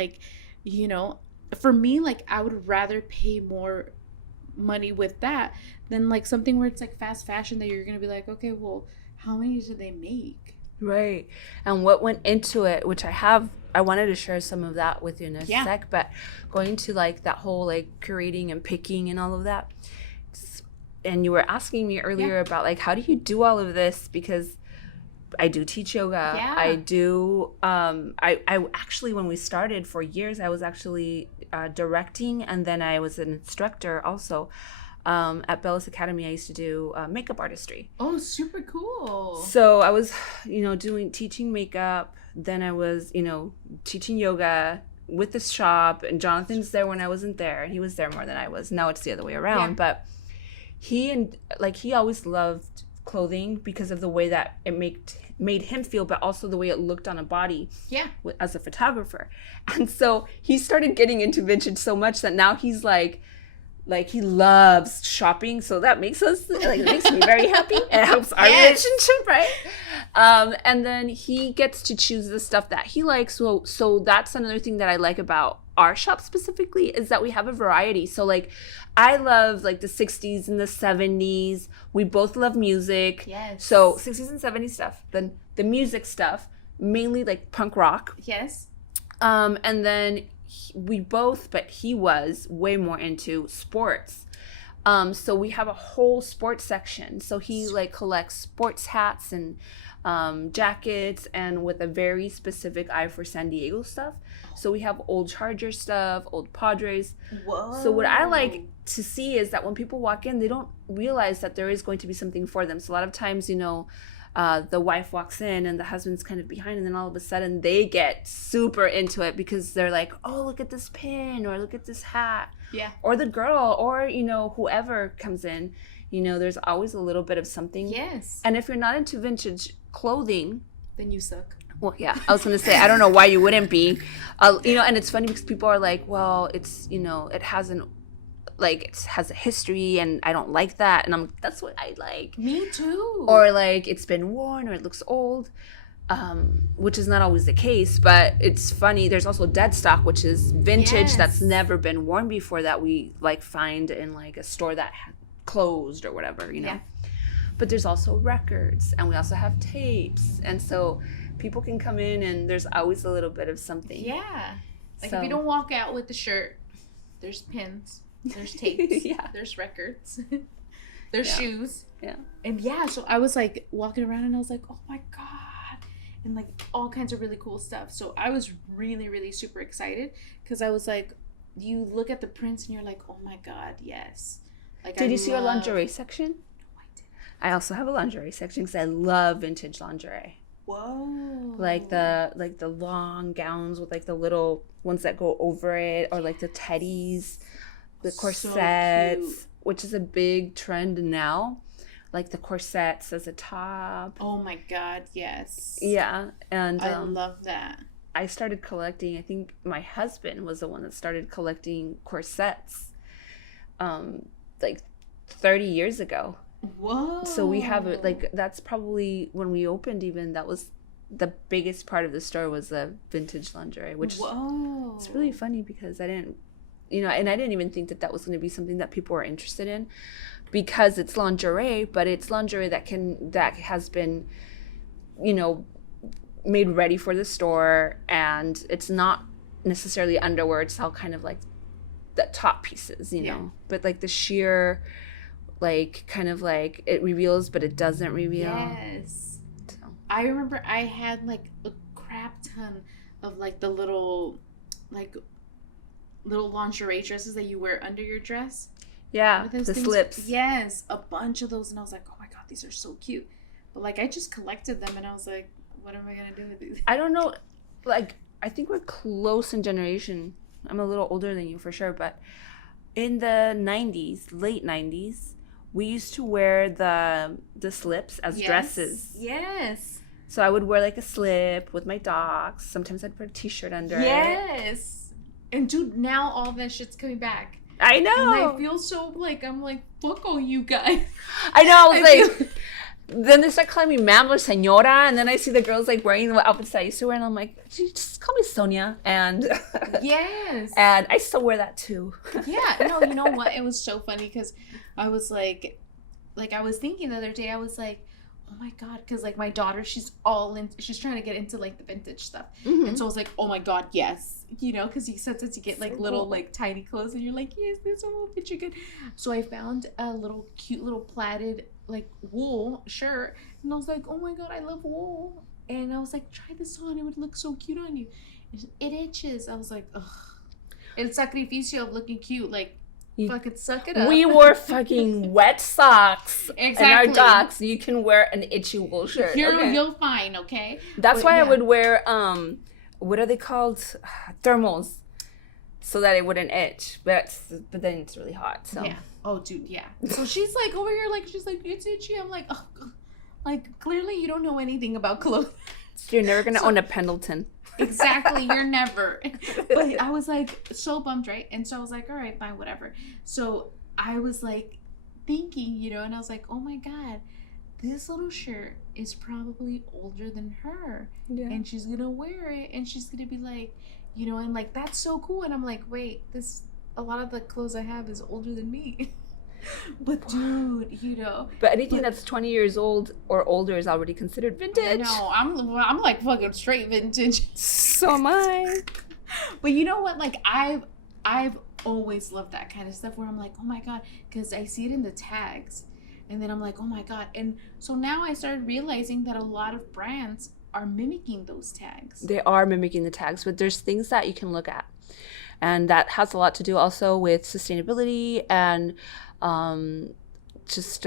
for me, I would rather pay more money with that than something where it's fast fashion that you're gonna be like, okay, well, how many do they make? Right. And what went into it, which I wanted to share some of that with you in a sec, but going to that whole curating and picking and all of that. And you were asking me earlier about how do you do all of this? Because I do teach yoga. I do. I actually, when we started for years, I was actually directing, and then I was an instructor also. At Bella's Academy, I used to do makeup artistry. Oh, super cool. So I was, teaching makeup, then I was, teaching yoga with this shop, and Jonathan's there when I wasn't there, and he was there more than I was. Now it's the other way around. But he always loved clothing because of the way that it made him feel, but also the way it looked on a body as a photographer. And so he started getting into vintage so much that now he's like he loves shopping, so that makes it makes me very happy. It helps our relationship, right? And then he gets to choose the stuff that he likes. So that's another thing that I like about our shop specifically, is that we have a variety. So like, I love like the 60s and the 70s. We both love music. Yes. So 60s and 70s stuff. Then the music stuff, mainly like punk rock. Yes. And then he was way more into sports. So we have a whole sports section. So he like collects sports hats and jackets, and with a very specific eye for San Diego stuff. So we have old Charger stuff, old Padres. Whoa. So what I like to see is that when people walk in, they don't realize that there is going to be something for them. So a lot of times, the wife walks in and the husband's kind of behind, and then all of a sudden they get super into it because they're like, oh, look at this pin, or look at this hat. Yeah. Or the girl, or, whoever comes in, there's always a little bit of something. Yes. And if you're not into vintage clothing, then you suck. Well, yeah, I was going to say, I don't know why you wouldn't be, and it's funny because people are like, well, it's, it hasn't, like, it has a history and I don't like that. And I'm like, that's what I like. Me too. Or like, it's been worn, or it looks old, which is not always the case, but it's funny. There's also dead stock, which is vintage that's never been worn before, that we like find in like a store that closed or whatever, Yeah. But there's also records, and we also have tapes. And so people can come in and there's always a little bit of something. Yeah. Like if you don't walk out with the shirt, there's pins, there's tapes, there's records, there's shoes. Yeah. And so I was like walking around and I was like, oh my God. And like all kinds of really cool stuff. So I was really, really super excited because I was like, you look at the prints and you're like, oh my God, yes. Like, Did you see our lingerie section? No, I didn't. I also have a lingerie section because I love vintage lingerie. Whoa. Like the long gowns with like the little ones that go over it, or like the teddies, the corsets, so which is a big trend now. Like the corsets as a top. Oh my God, yes. Yeah, and I love that. I started collecting. I think my husband was the one that started collecting corsets, like 30 years ago. Whoa. So we have it, like, that's probably when we opened, even that was the biggest part of the store, was the vintage lingerie, which it's really funny because I didn't, and I didn't even think that was going to be something that people were interested in, because it's lingerie, but it's lingerie that has been, made ready for the store, and it's not necessarily underwear. It's all kind of like the top pieces, but like the sheer, like, kind of like it reveals but it doesn't reveal. Yes. So. I remember I had like a crap ton of like the little lingerie dresses that you wear under your dress. Yeah, the slips. Yes, a bunch of those, and I was like, oh my God, these are so cute. But like I just collected them and I was like, what am I gonna do with these? I don't know, like, I think we're close in generation. I'm a little older than you for sure, but in the 90s, late 90s, we used to wear the slips as dresses. Yes. So I would wear like a slip with my dogs. Sometimes I'd put a t-shirt under it. Yes. And dude, now all that shit's coming back. I know. And I feel so like, I'm like, fuck all you guys. I know. I was like, then they start calling me ma'am or señora, and then I see the girls like wearing the outfits that I used to wear, and I'm like, just call me Sonia. And yes. And I still wear that too. Yeah. No, you know what? It was so funny because I was like I was thinking the other day, I was like, oh my God, because like my daughter, she's trying to get into like the vintage stuff. Mm-hmm. And so I was like, oh my God, yes. Because sometimes you get like so little like tiny clothes and you're like, yes, this one will fit you good. So I found a little cute little plaited like wool shirt, and I was like, oh my God, I love wool. And I was like, try this on, it would look so cute on you. It itches. I was like, ugh. El sacrificio of looking cute, like, fucking suck it up. We wore fucking wet socks exactly. in our docks. You can wear an itchy wool shirt. You'll find, okay? That's why I would wear, what are they called? Thermals. So that it wouldn't itch. But then it's really hot, so. Yeah. Oh, dude, yeah. So she's like over here, like, she's like, it's itchy. I'm like, oh, like, clearly you don't know anything about clothes. You're never going to own a Pendleton. Exactly. You're never. But I was like so bummed, right? And so I was like, all right, fine, whatever. So I was like thinking, you know, and I was like, oh my God, this little shirt is probably older than her. Yeah. And she's going to wear it and she's going to be like, you know, and like, that's so cool. And I'm like, wait, a lot of the clothes I have is older than me. But dude, you know. But anything that's 20 years old or older is already considered vintage. No, I'm like fucking straight vintage. So am I. But you know what? Like I've always loved that kind of stuff where I'm like, oh my God, because I see it in the tags. And then I'm like, oh my God. And so now I started realizing that a lot of brands are mimicking those tags. They are mimicking the tags, but there's things that you can look at. And that has a lot to do also with sustainability and just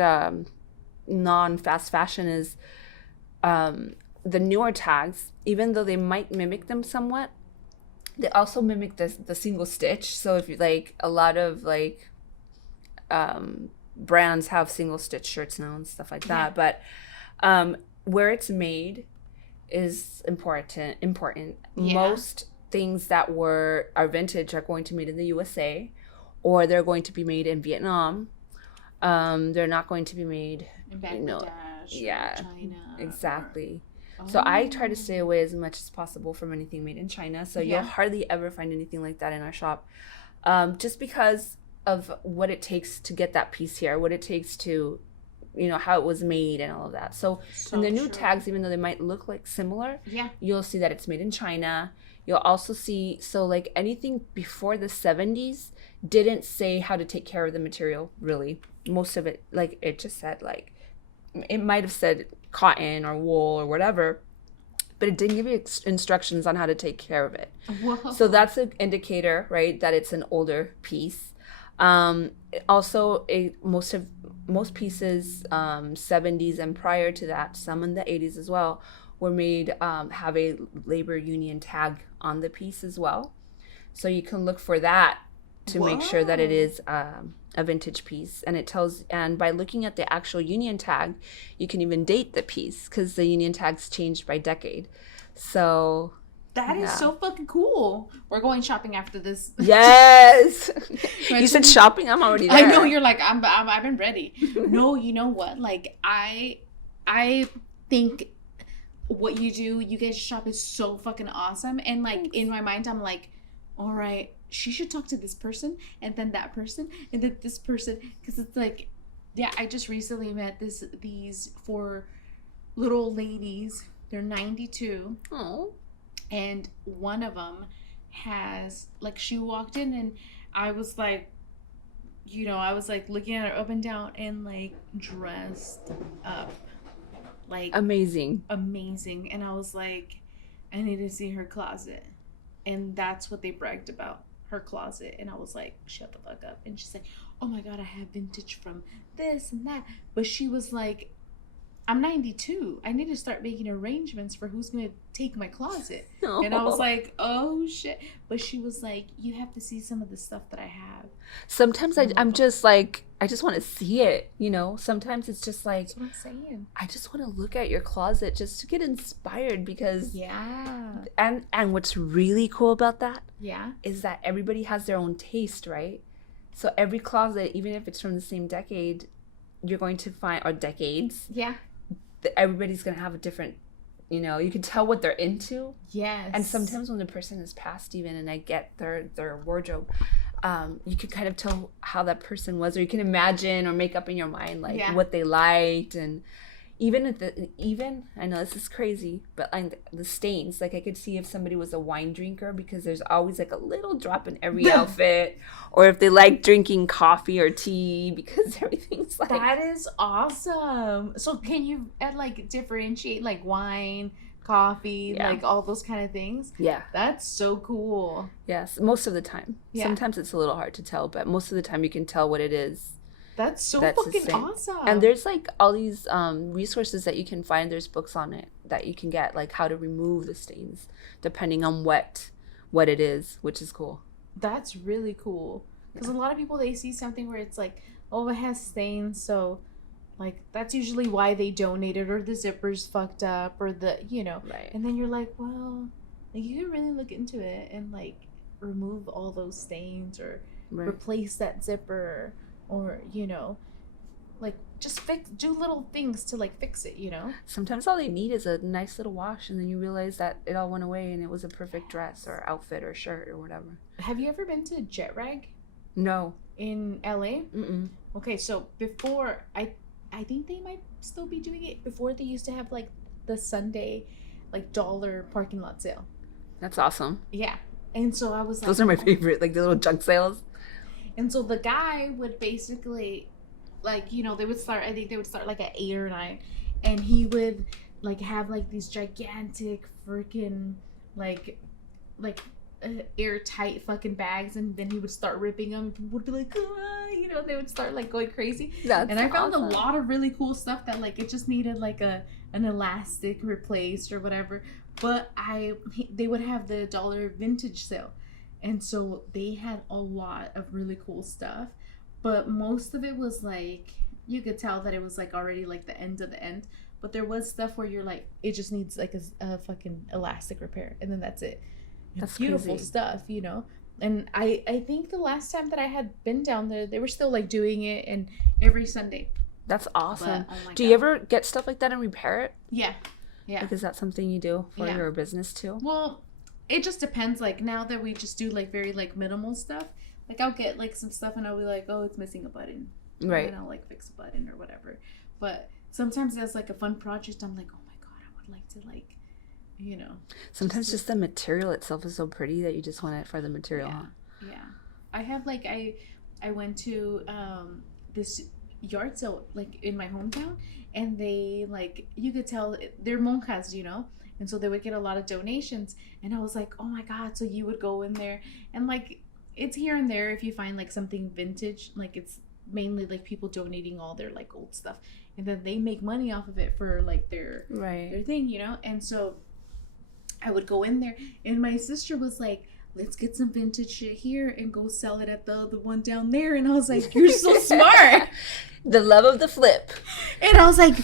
non-fast fashion is the newer tags, even though they might mimic them somewhat, they also mimic the single stitch. So if you like a lot of like brands have single stitch shirts now and stuff like that. Yeah. But where it's made is important. Yeah. Most things that are vintage are going to be made in the USA, or they're going to be made in Vietnam. They're not going to be made in Bangladesh, China. Exactly. So I try to stay away as much as possible from anything made in China. So you'll hardly ever find anything like that in our shop, just because of what it takes to get that piece here, what it takes to, you know, how it was made and all of that. So in the new tags, even though they might look like similar, you'll see that it's made in China. You'll also see, so like anything before the 70s didn't say how to take care of the material, really. Most of it, like it just said like, it might have said cotton or wool or whatever, but it didn't give you instructions on how to take care of it. Whoa. So that's an indicator, right, that it's an older piece. Also, most pieces, 70s and prior to that, some in the 80s as well, were made, have a labor union tag on the piece as well. So you can look for that to make sure that it is a vintage piece. And by looking at the actual union tag, you can even date the piece because the union tags changed by decade. So that is so fucking cool. We're going shopping after this. Yes. You said shopping? I'm already there. I know, you're like, I've been ready. No, you know what? Like, I think what you guys shop is so fucking awesome. And like, in my mind, I'm like, all right, she should talk to this person and then that person and then this person. Because it's like, yeah, I just recently met these 4 little ladies. They're 92. Oh. And one of them has, like, she walked in and I was like, you know, I was like looking at her up and down and like dressed up. Like amazing. And I was like, I need to see her closet. And that's what they bragged about, her closet. And I was like, shut the fuck up. And she's like, oh my God, I have vintage from this and that. But she was like, I'm 92. I need to start making arrangements for who's going to take my closet. Oh. And I was like, oh shit. But she was like, you have to see some of the stuff that I have. Sometimes I'm just like, I just want to see it, you know? Sometimes it's just like, that's what I'm saying. I just want to look at your closet just to get inspired because and what's really cool about that is that everybody has their own taste, right? So every closet, even if it's from the same decade, you're going to find, or decades, everybody's going to have a different, you know, you can tell what they're into. Yes. And sometimes when the person has passed even and I get their wardrobe, you can kind of tell how that person was, or you can imagine or make up in your mind like what they liked. And even I know this is crazy, but like the stains, like I could see if somebody was a wine drinker because there's always like a little drop in every outfit, or if they like drinking coffee or tea because everything's like, that is awesome. So can you like differentiate like wine coffee, like all those kind of things. Yeah. That's so cool. Yes, most of the time. Yeah. Sometimes it's a little hard to tell, but most of the time you can tell what it is. That's so fucking awesome. And there's like all these resources that you can find. There's books on it that you can get, like how to remove the stains depending on what it is, which is cool. That's really cool. Because a lot of people, they see something where it's like, oh, it has stains, so like that's usually why they donated, or the zipper's fucked up, or the, you know. Right. And then you're like, well, like you can really look into it and like remove all those stains, or replace that zipper, or, you know, like just do little things to like fix it, you know. Sometimes all they need is a nice little wash, and then you realize that it all went away and it was a perfect dress or outfit or shirt or whatever. Have you ever been to Jet Rag? No. In LA? Mm-mm. Okay, so before, I think they might still be doing it. Before, they used to have like the Sunday like dollar parking lot sale. That's awesome. Yeah. And so I was like, those are my favorite, like the little junk sales. And so the guy would basically, like, you know, they would start like at 8 or 9, and he would like have like these gigantic freaking like airtight fucking bags, and then he would start ripping them, and people would be like, ah, you know, they would start like going crazy. And I found awesome. A lot of really cool stuff that like it just needed like an elastic replaced or whatever, but they would have the dollar vintage sale, and so they had a lot of really cool stuff, but most of it was like, you could tell that it was like already like the end of the end, but there was stuff where you're like, it just needs like a fucking elastic repair, and then that's it. That's beautiful crazy stuff, you know. And I think the last time that I had been down there, they were still like doing it, and every Sunday. That's awesome. But, oh do you ever get stuff like that and repair it? Yeah. Like, is that something you do for your business too? Well, it just depends. Like now that we just do like very like minimal stuff, like I'll get like some stuff and I'll be like, oh, it's missing a button, right? And I'll like fix a button or whatever. But sometimes as like a fun project, I'm like, oh my god, I would like to like, you know. Sometimes just the material itself is so pretty that you just want it for the material. Yeah. I have like I went to this yard sale like in my hometown, and they like, you could tell they're monjas, you know, and so they would get a lot of donations, and I was like, oh my god. So you would go in there, and like it's here and there if you find like something vintage, like it's mainly like people donating all their like old stuff, and then they make money off of it for like their thing, you know. And so I would go in there, and my sister was like, let's get some vintage shit here and go sell it at the other one down there. And I was like, you're so smart. The love of the flip. And I was like,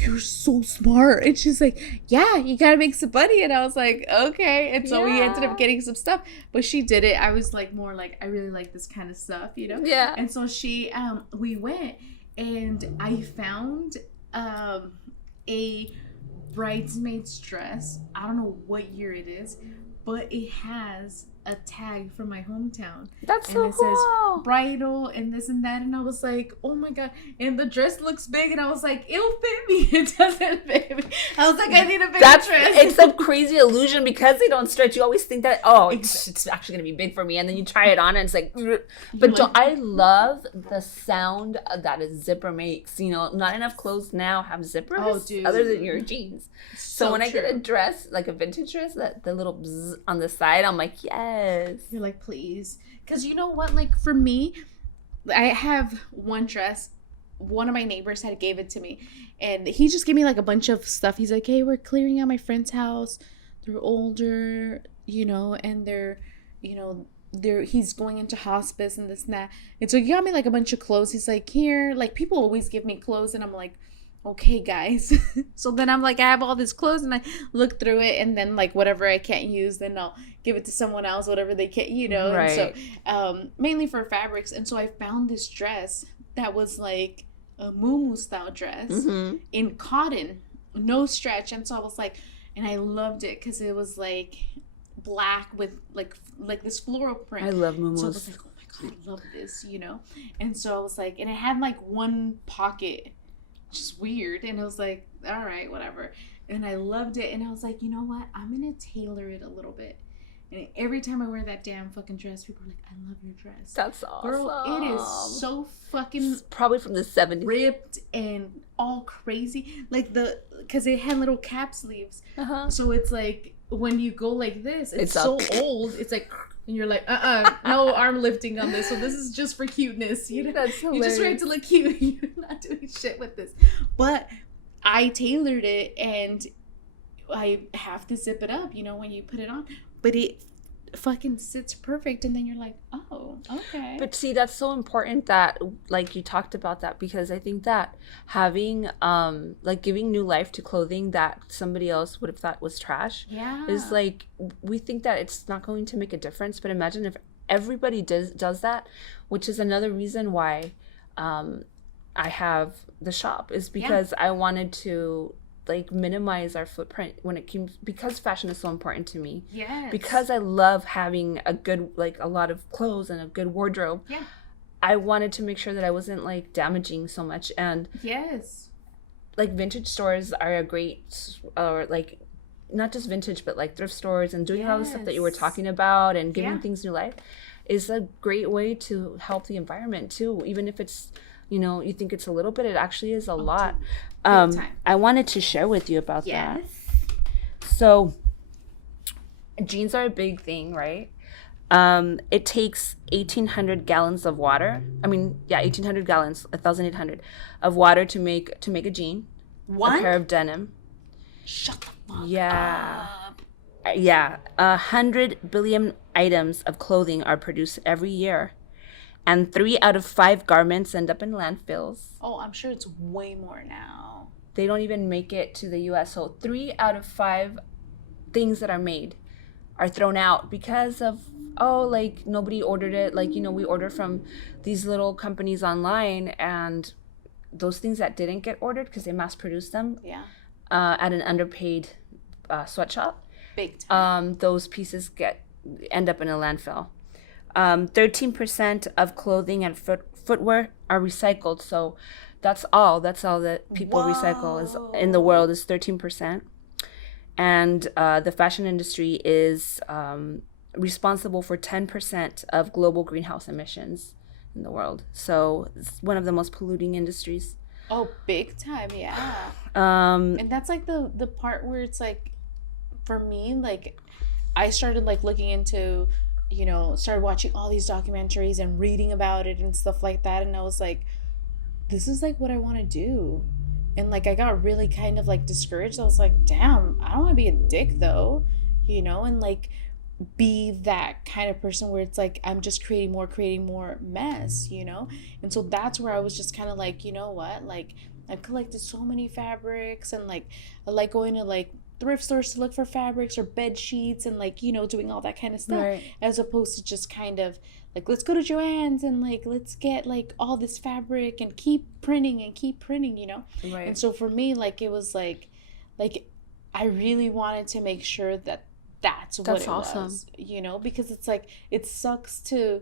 you're so smart. And she's like, yeah, you gotta make some money. And I was like, okay. And so we ended up getting some stuff, but she did it. I was like, more like, I really like this kind of stuff, you know? Yeah. And so we went, and I found a bridesmaid's dress. I don't know what year it is, but it has a tag from my hometown. That's and so it cool. says bridal and this and that, and I was like, oh my god. And the dress looks big, and I was like, it'll fit me. It doesn't fit me. I was like, I need a bigger dress. It's a crazy illusion because they don't stretch. You always think that, it's actually gonna be big for me, and then you try it on and it's like, but I love the sound that a zipper makes. You know, not enough clothes now have zippers other than your jeans. So when I get a dress, like a vintage dress, that the little bzz on the side, I'm like, yes. You're like, please. Because you know what? Like, for me, I have one dress. One of my neighbors had gave it to me. And he just gave me, like, a bunch of stuff. He's like, hey, we're clearing out my friend's house. They're older, you know, and he's going into hospice and this and that. And so he got me, like, a bunch of clothes. He's like, here. Like, people always give me clothes. And I'm like, okay, guys. So then I'm like, I have all this clothes, and I look through it, and then like whatever I can't use, then I'll give it to someone else, whatever they can't, you know. Right. And so mainly for fabrics. And so I found this dress that was like a muumuu style dress in cotton, no stretch. And so I was like, and I loved it because it was like black with like this floral print. I love muumuus. So I was like, oh my god, I love this, you know. And so I was like, and it had like one pocket, just weird, and I was like, all right, whatever. And I loved it, and I was like, you know what, I'm gonna tailor it a little bit. And every time I wear that damn fucking dress, people are like, I love your dress. That's awesome. Girl, it is so fucking... It's probably from the 70s. Ripped and all crazy. Like because it had little cap sleeves. So it's like, when you go like this, it's so old. It's like... And you're like, no arm lifting on this. So this is just for cuteness. You know, That's you just wear it to look cute. You're not doing shit with this. But I tailored it, and I have to zip it up, you know, when you put it on. But it fucking sits perfect, and then you're like, oh, okay. But see, that's so important that, like, you talked about that, because I think that having like giving new life to clothing that somebody else would have thought was trash is like, we think that it's not going to make a difference, but imagine if everybody does that, which is another reason why I have the shop, is because I wanted to like minimize our footprint when it came, because fashion is so important to me. Yes. Because I love having a good, like, a lot of clothes and a good wardrobe. Yeah. I wanted to make sure that I wasn't like damaging so much. And yes, like vintage stores are a great, or like not just vintage, but like thrift stores and doing all the stuff that you were talking about and giving things new life is a great way to help the environment too. Even if it's, you know, you think it's a little bit, it actually is a lot. I wanted to share with you about that. So jeans are a big thing, right? It takes 1,800 gallons of water. 1,800 gallons, 1,800 of water to make a jean. What? A pair of denim. Shut the fuck up. Yeah. 100 billion items of clothing are produced every year. And 3 out of 5 garments end up in landfills. Oh, I'm sure it's way more now. They don't even make it to the U.S. So 3 out of 5 things that are made are thrown out because of, like, nobody ordered it. Like, you know, we order from these little companies online, and those things that didn't get ordered because they mass produced them at an underpaid sweatshop. Big time. Those pieces end up in a landfill. 13% of clothing and footwear are recycled. So that's all that people recycle is in the world is 13%. And the fashion industry is responsible for 10% of global greenhouse emissions in the world. So it's one of the most polluting industries. Oh, big time, yeah. And that's like the part where it's like, for me, like, I started like looking into, you know, started watching all these documentaries and reading about it and stuff like that. And I was like, this is like what I want to do. And like, I got really kind of like discouraged. I was like, damn, I don't want to be a dick though, you know, and like be that kind of person where it's like, I'm just creating more mess, you know? And so that's where I was just kind of like, you know what? Like, I've collected so many fabrics, and like, I like going to like thrift stores to look for fabrics or bed sheets and like, you know, doing all that kind of stuff, right, as opposed to just kind of like, let's go to Joann's and like, let's get like all this fabric and keep printing, you know? Right. And so for me, like, it was like I really wanted to make sure that that's what it awesome. Was, you know, because it's like, it sucks to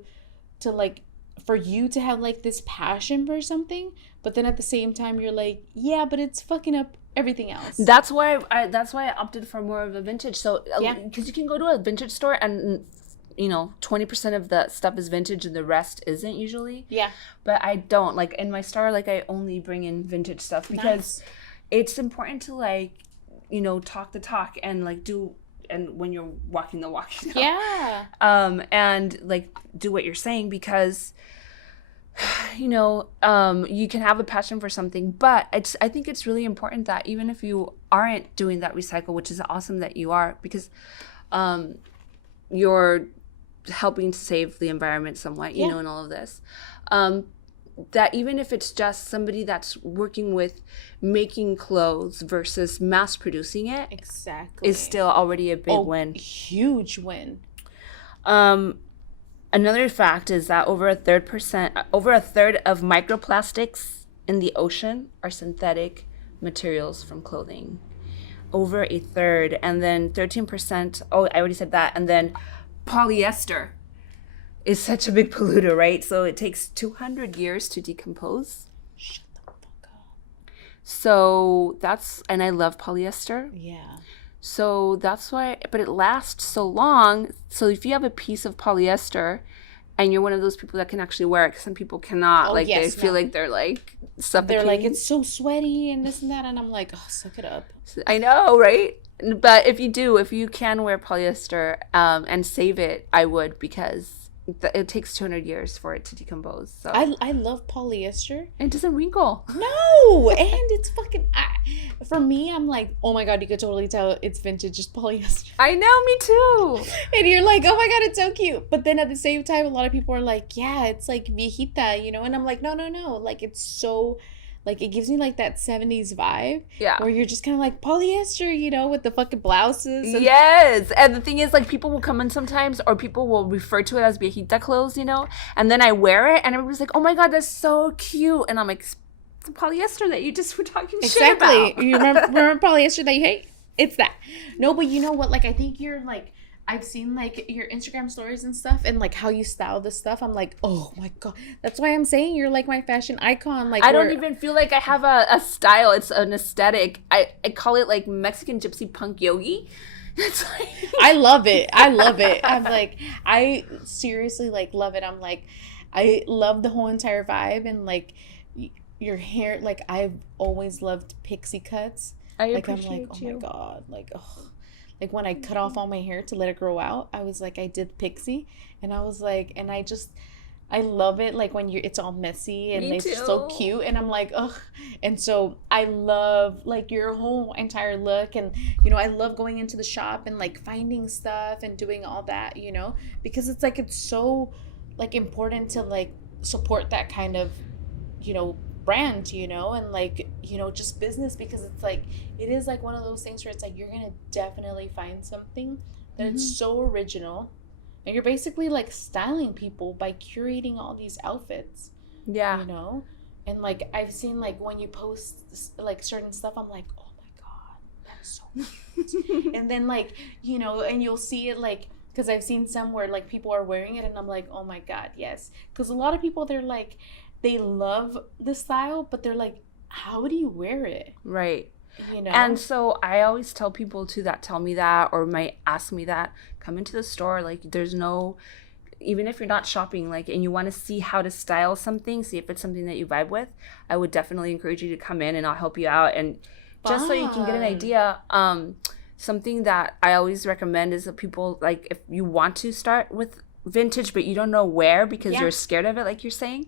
like, for you to have like this passion for something, but then at the same time you're like, yeah, but it's fucking up everything else. That's why I opted for more of a vintage. So because you can go to a vintage store and, you know, 20% of the stuff is vintage and the rest isn't usually. Yeah. But I don't, like, in my store, like, I only bring in vintage stuff because it's important to, like, you know, talk the talk and like do, and when you're walking the walk, you know? Yeah. And like do what you're saying, because you know, you can have a passion for something, but I think it's really important that even if you aren't doing that recycle, which is awesome that you are, because you're helping to save the environment somewhat, you know, in all of this, that even if it's just somebody that's working with making clothes versus mass producing it, exactly, is still already a big win. Huge win. Another fact is that over a third of microplastics in the ocean are synthetic materials from clothing. Over a third. And then 13%, I already said that. And then polyester is such a big polluter, right? So it takes 200 years to decompose. Shut the fuck up. So and I love polyester. Yeah. So that's why, but it lasts so long. So if you have a piece of polyester and you're one of those people that can actually wear it, 'cause some people cannot, like they feel like they're like suffocating. They're like, it's so sweaty and this and that. And I'm like, oh, suck it up. I know, right? But if you can wear polyester and save it, I would, because it takes 200 years for it to decompose. So I love polyester. It doesn't wrinkle. No, and it's fucking. For me, I'm like, oh my god, you could totally tell it's vintage, just polyester. I know, me too. And you're like, oh my god, it's so cute. But then at the same time, a lot of people are like, yeah, it's like viejita, you know. And I'm like, no, like it's so. Like, it gives me, like, that 70s vibe. Yeah. Where you're just kind of like, polyester, you know, with the fucking blouses. And yes. And the thing is, like, people will come in sometimes, or people will refer to it as viejita clothes, you know? And then I wear it, and everybody's like, oh, my God, that's so cute. And I'm like, it's the polyester that you just were talking shit about. Exactly. You remember polyester that you hate? It's that. No, but you know what? Like, I think you're, like... I've seen, like, your Instagram stories and stuff, and, like, how you style this stuff. I'm like, oh, my God. That's why I'm saying you're, like, my fashion icon. Like, I don't even feel like I have a style. It's an aesthetic. I call it, like, Mexican gypsy punk yogi. It's like... I love it. I'm like, I seriously, like, love it. I'm like, I love the whole entire vibe, and, like, your hair, like, I've always loved pixie cuts. I appreciate you. Oh, my God. Like, oh. Like, when I cut off all my hair to let it grow out, I was like, I did pixie. And I was like, and I love it. Like, when it's all messy and it's so cute. And I'm like, ugh. And so I love, like, your whole entire look. And, you know, I love going into the shop and, like, finding stuff and doing all that, you know. Because it's, like, it's so, like, important to, like, support that kind of, you know, brand, you know, and like, you know, just business, because it's like, it is like one of those things where it's like, you're gonna definitely find something that it's so original, and you're basically like styling people by curating all these outfits, you know. And like, I've seen, like, when you post like certain stuff, I'm like, oh my God, that's so cute. And then, like, you know, and you'll see it, like, because I've seen some where like people are wearing it and I'm like, oh my God, yes. Because a lot of people, they're like, they love the style, but they're like, how do you wear it? Right. You know? And so I always tell people too that tell me that or might ask me that, come into the store. Like, there's no, even if you're not shopping, like, and you want to see how to style something, see if it's something that you vibe with, I would definitely encourage you to come in and I'll help you out. And just so you can get an idea, something that I always recommend is that people, like, if you want to start with vintage but you don't know where because you're scared of it, like you're saying,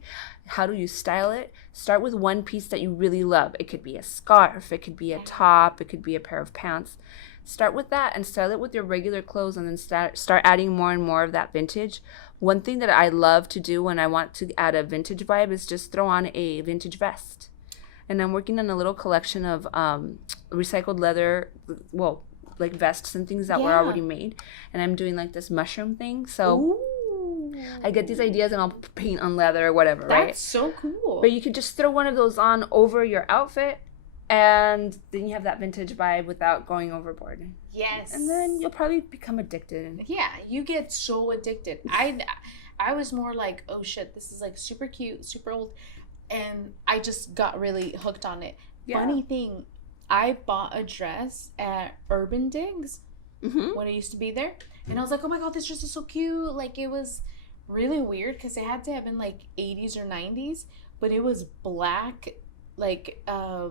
how do you style it? Start with one piece that you really love. It could be a scarf, it could be a top, it could be a pair of pants. Start with that and style it with your regular clothes, and then start adding more and more of that vintage. One thing that I love to do when I want to add a vintage vibe is just throw on a vintage vest. And I'm working on a little collection of recycled leather, well, like vests and things that were already made, and I'm doing like this mushroom thing. So I get these ideas and I'll paint on leather or whatever. That's so cool. But you could just throw one of those on over your outfit, and then you have that vintage vibe without going overboard. Yes. And then you'll probably become addicted. Yeah, you get so addicted. I was more like, oh shit, this is like super cute, super old, and I just got really hooked on it. Funny thing, I bought a dress at Urban Digs when I used to be there. And I was like, oh my God, this dress is so cute. Like, it was really weird because it had to have been like 80s or 90s. But it was black, like a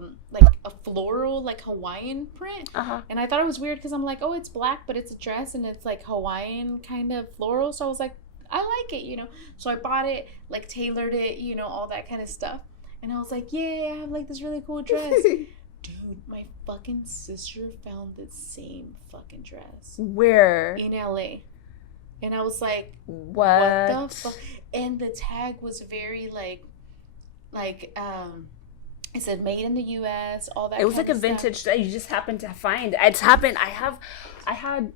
floral, like Hawaiian print. And I thought it was weird because I'm like, oh, it's black, but it's a dress. And it's like Hawaiian kind of floral. So I was like, I like it, you know. So I bought it, like tailored it, you know, all that kind of stuff. And I was like, yeah, I have like this really cool dress. Dude, my fucking sister found the same fucking dress. Where? In LA. And I was like, what the fuck? And the tag was very it said made in the US, all that. It was like a vintage that you just happened to find. It's happened. I had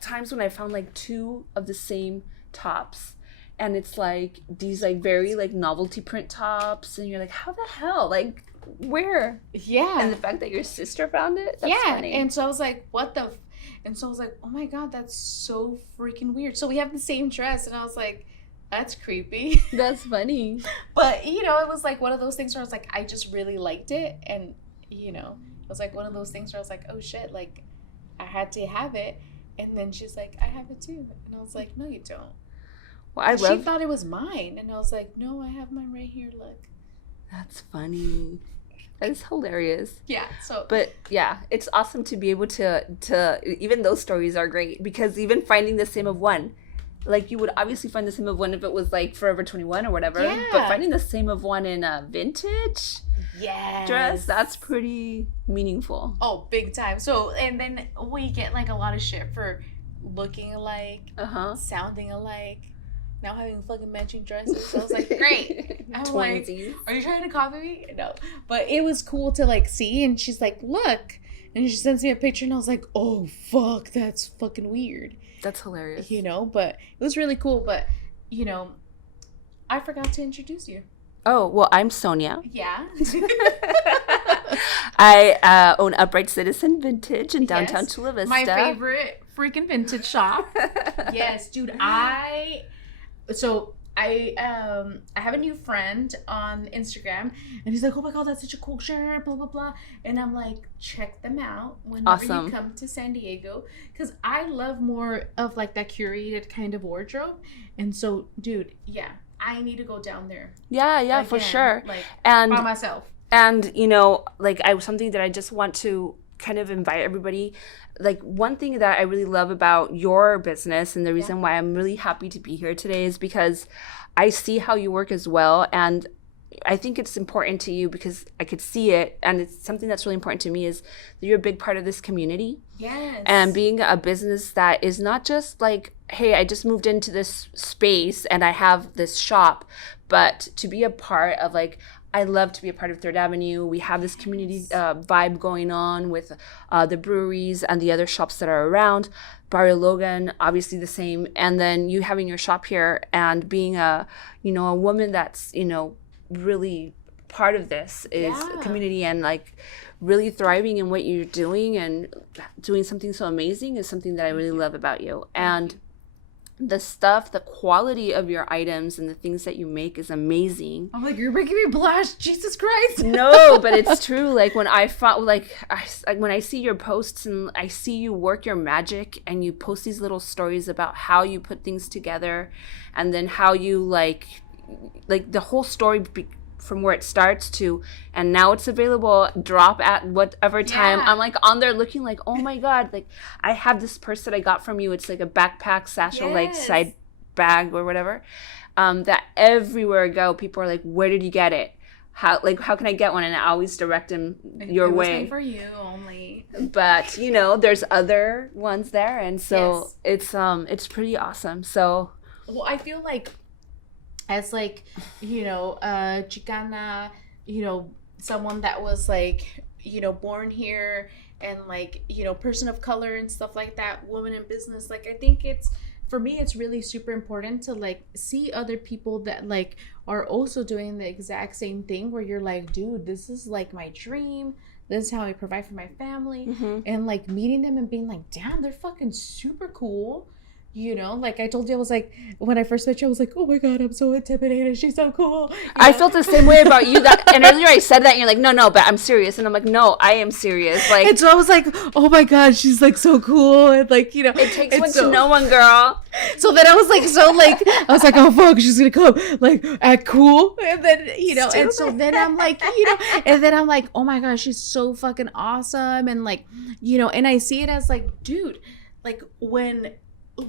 times when I found like two of the same tops. And it's like these like very like novelty print tops, and you're like, how the hell? Like, where? Yeah. And the fact that your sister found it? That's funny. And so I was like, what the? And so I was like, oh my God, that's so freaking weird. So we have the same dress, and I was like, that's creepy. That's funny. But, you know, it was like one of those things where I was like, I just really liked it. And, you know, it was like one of those things where I was like, oh shit, like, I had to have it. And then she's like, I have it too. And I was like, no, you don't. Well, she thought it was mine. And I was like, no, I have mine right here. Look. That's funny. That is hilarious. Yeah. So, but yeah, it's awesome to be able to even those stories are great, because even finding the same of one, like you would obviously find the same of one if it was like Forever 21 or whatever. Yeah. But finding the same of one in a vintage dress, that's pretty meaningful. Oh, big time. So, and then we get like a lot of shit for looking alike, sounding alike, now having fucking matching dresses. So I was like, great. I'm like, are you trying to copy me? No. But it was cool to like see, and she's like, look. And she sends me a picture, and I was like, oh, fuck, that's fucking weird. That's hilarious. You know, but it was really cool. But, you know, I forgot to introduce you. Oh, well, I'm Sonia. Yeah. I own Upright Citizen Vintage in downtown Chula Vista. My favorite freaking vintage shop. Yes, dude. I have a new friend on Instagram, and he's like, oh my god, that's such a cool shirt, blah blah blah. And I'm like, check them out whenever you come to San Diego, because I love more of like that curated kind of wardrobe. And so, dude, yeah, I need to go down there. Yeah, again, for sure. Like, and by myself. And you know, like something that I just want to kind of invite everybody. Like, one thing that I really love about your business, and the reason why I'm really happy to be here today, is because I see how you work as well. And I think it's important to you because I could see it. And it's something that's really important to me, is that you're a big part of this community. Yes. And being a business that is not just like, hey, I just moved into this space and I have this shop, but to be a part of like, I love to be a part of Third Avenue. We have this community vibe going on with the breweries and the other shops that are around. Barrio Logan, obviously the same. And then you having your shop here and being a woman that's, really part of this is community, and like really thriving in what you're doing and doing something so amazing is something that I really love about you. And the quality of your items and the things that you make is amazing. I'm like, you're making me blush, Jesus Christ. No, but it's true. Like when when I see your posts and I see you work your magic, and you post these little stories about how you put things together, and then how you like the whole story from where it starts to, and now it's available, drop at whatever time. I'm like on there looking like, oh my god, like I have this purse that I got from you. It's like a backpack satchel, like side bag or whatever, that everywhere I go, people are like, where did you get it? How can I get one? And I always direct them your way. For you only. But there's other ones there, and so it's pretty awesome. So well, I feel like as like, Chicana, someone that was like, born here, and like, person of color and stuff like that, woman in business, like I think for me, it's really super important to like see other people that like are also doing the exact same thing, where you're like, dude, this is like my dream. This is how I provide for my family. Mm-hmm. And like meeting them and being like, damn, they're fucking super cool. Like I told you, I was like, when I first met you, I was like, oh my god, I'm so intimidated. She's so cool. I felt the same way about you. And earlier I said that, and you're like, no, but I'm serious. And I'm like, no, I am serious. Like, and so I was like, oh my god, she's like so cool. And like, it takes one to know one, girl. So then I was like, I was like, oh fuck, she's gonna come like act cool. And then Stupid. And so then I'm like, and then I'm like, oh my gosh, she's so fucking awesome. And like, and I see it as like, dude, like when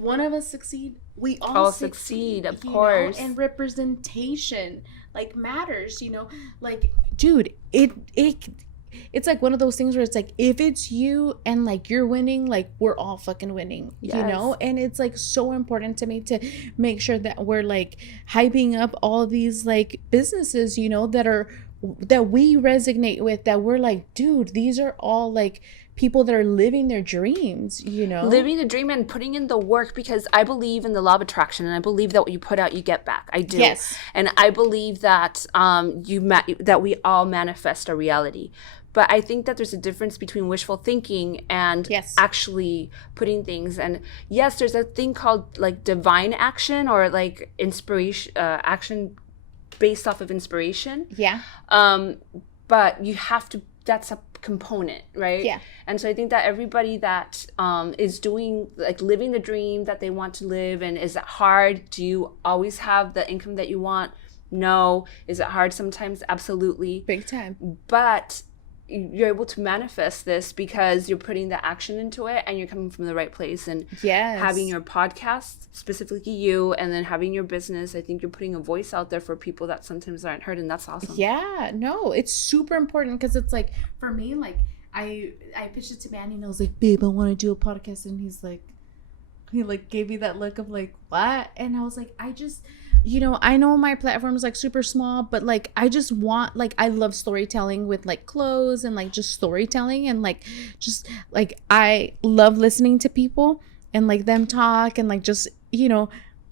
one of us succeed, we all succeed, of course. And representation like matters, like, dude, it's like one of those things where it's like, if it's you and like you're winning, like we're all fucking winning. And it's like so important to me to make sure that we're like hyping up all these like businesses, that we resonate with, that we're like, dude, these are all like people that are living their dreams, living the dream and putting in the work, because I believe in the law of attraction, and I believe that what you put out, you get back. I do. Yes. And I believe that that we all manifest our reality. But I think that there's a difference between wishful thinking and actually putting things. And yes, there's a thing called like divine action, or like inspiration, action based off of inspiration. Yeah. But you have to that's a component, right? Yeah. And so I think that everybody that is doing, like, living the dream that they want to live, and is it hard? Do you always have the income that you want? No. Is it hard sometimes? Absolutely. Big time. But you're able to manifest this because you're putting the action into it, and you're coming from the right place. And having your podcast, specifically you, and then having your business, I think you're putting a voice out there for people that sometimes aren't heard, and that's awesome. Yeah, no, it's super important, because it's like, for me, like, I pitched it to Manny, and I was like, babe, I want to do a podcast, and he like gave me that look of like, what? And I was like, I just, I know my platform is like super small, but like, I just want, like, I love storytelling with like clothes, and like just storytelling, and like, just like, I love listening to people and like them talk, and like, just,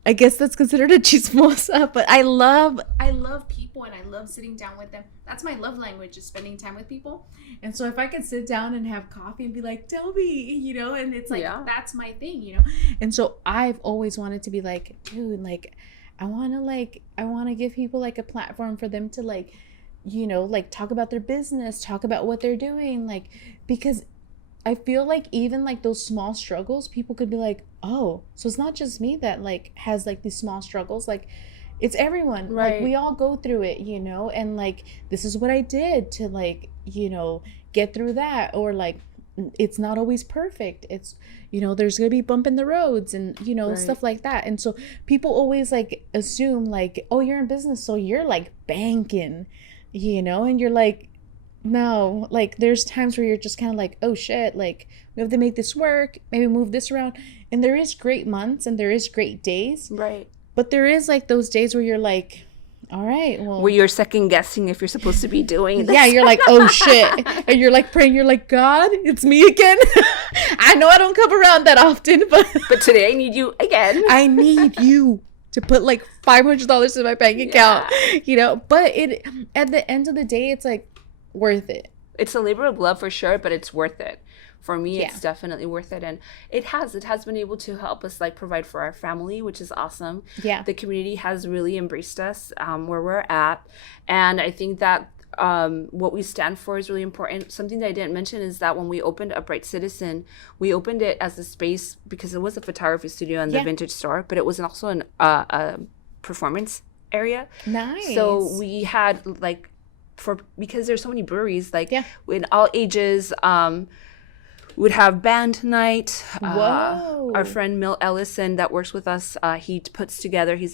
I guess that's considered a chismosa, but I love people, and I love sitting down with them. That's my love language, is spending time with people. And so if I could sit down and have coffee and be like, tell me, and it's like, that's my thing, And so I've always wanted to be like, dude, like, I want to give people like a platform for them to like, like talk about their business, talk about what they're doing, like, because I feel like even like those small struggles, people could be like, oh, so it's not just me that like has like these small struggles, like it's everyone, right? Like we all go through it, and like this is what I did to like, get through that, or like it's not always perfect. It's, there's gonna be bump in the roads, and stuff like that. And so people always like assume like, oh, you're in business, so you're like banking, and you're like, no, like there's times where you're just kind of like, oh shit, like we have to make this work, maybe move this around. And there is great months, and there is great days, right? But there is like those days where you're like, all right, well, where you're second guessing if you're supposed to be doing this. Yeah, you're like, oh shit, and you're like praying, you're like, God, it's me again. I know I don't come around that often, but today I need you again. I need you to put like $500 in my bank account, but it, at the end of the day, it's like worth it. It's a labor of love for sure, but it's worth it. For me, it's definitely worth it. And it has been able to help us like provide for our family, which is awesome. Yeah. The community has really embraced us where we're at. And I think that what we stand for is really important. Something that I didn't mention is that when we opened Upright Citizen, we opened it as a space because it was a photography studio and the vintage store, but it was also a performance area. Nice. So we had like, because there's so many breweries, like in all ages, would have band night. Whoa. Our friend Mill Ellison that works with us, he puts together, he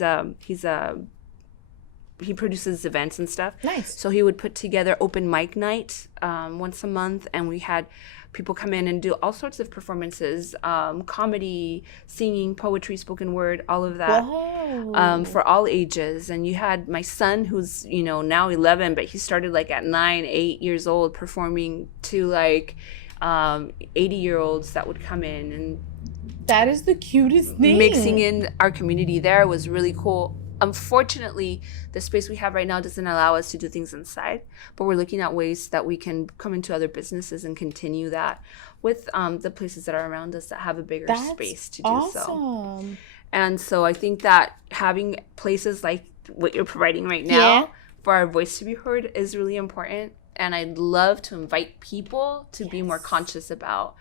produces events and stuff. Nice. So he would put together open mic night once a month, and we had people come in and do all sorts of performances, comedy, singing, poetry, spoken word, all of that. For all ages. And you had my son, who's now 11, but he started like at 8 years old, performing to like 80-year-olds that would come in, and that is the cutest thing. Mixing in our community there was really cool. Unfortunately, the space we have right now doesn't allow us to do things inside, but we're looking at ways that we can come into other businesses and continue that with the places that are around us that have a bigger space to do so. And so I think that having places like what you're providing right now for our voice to be heard is really important. And I'd love to invite people to be more conscious about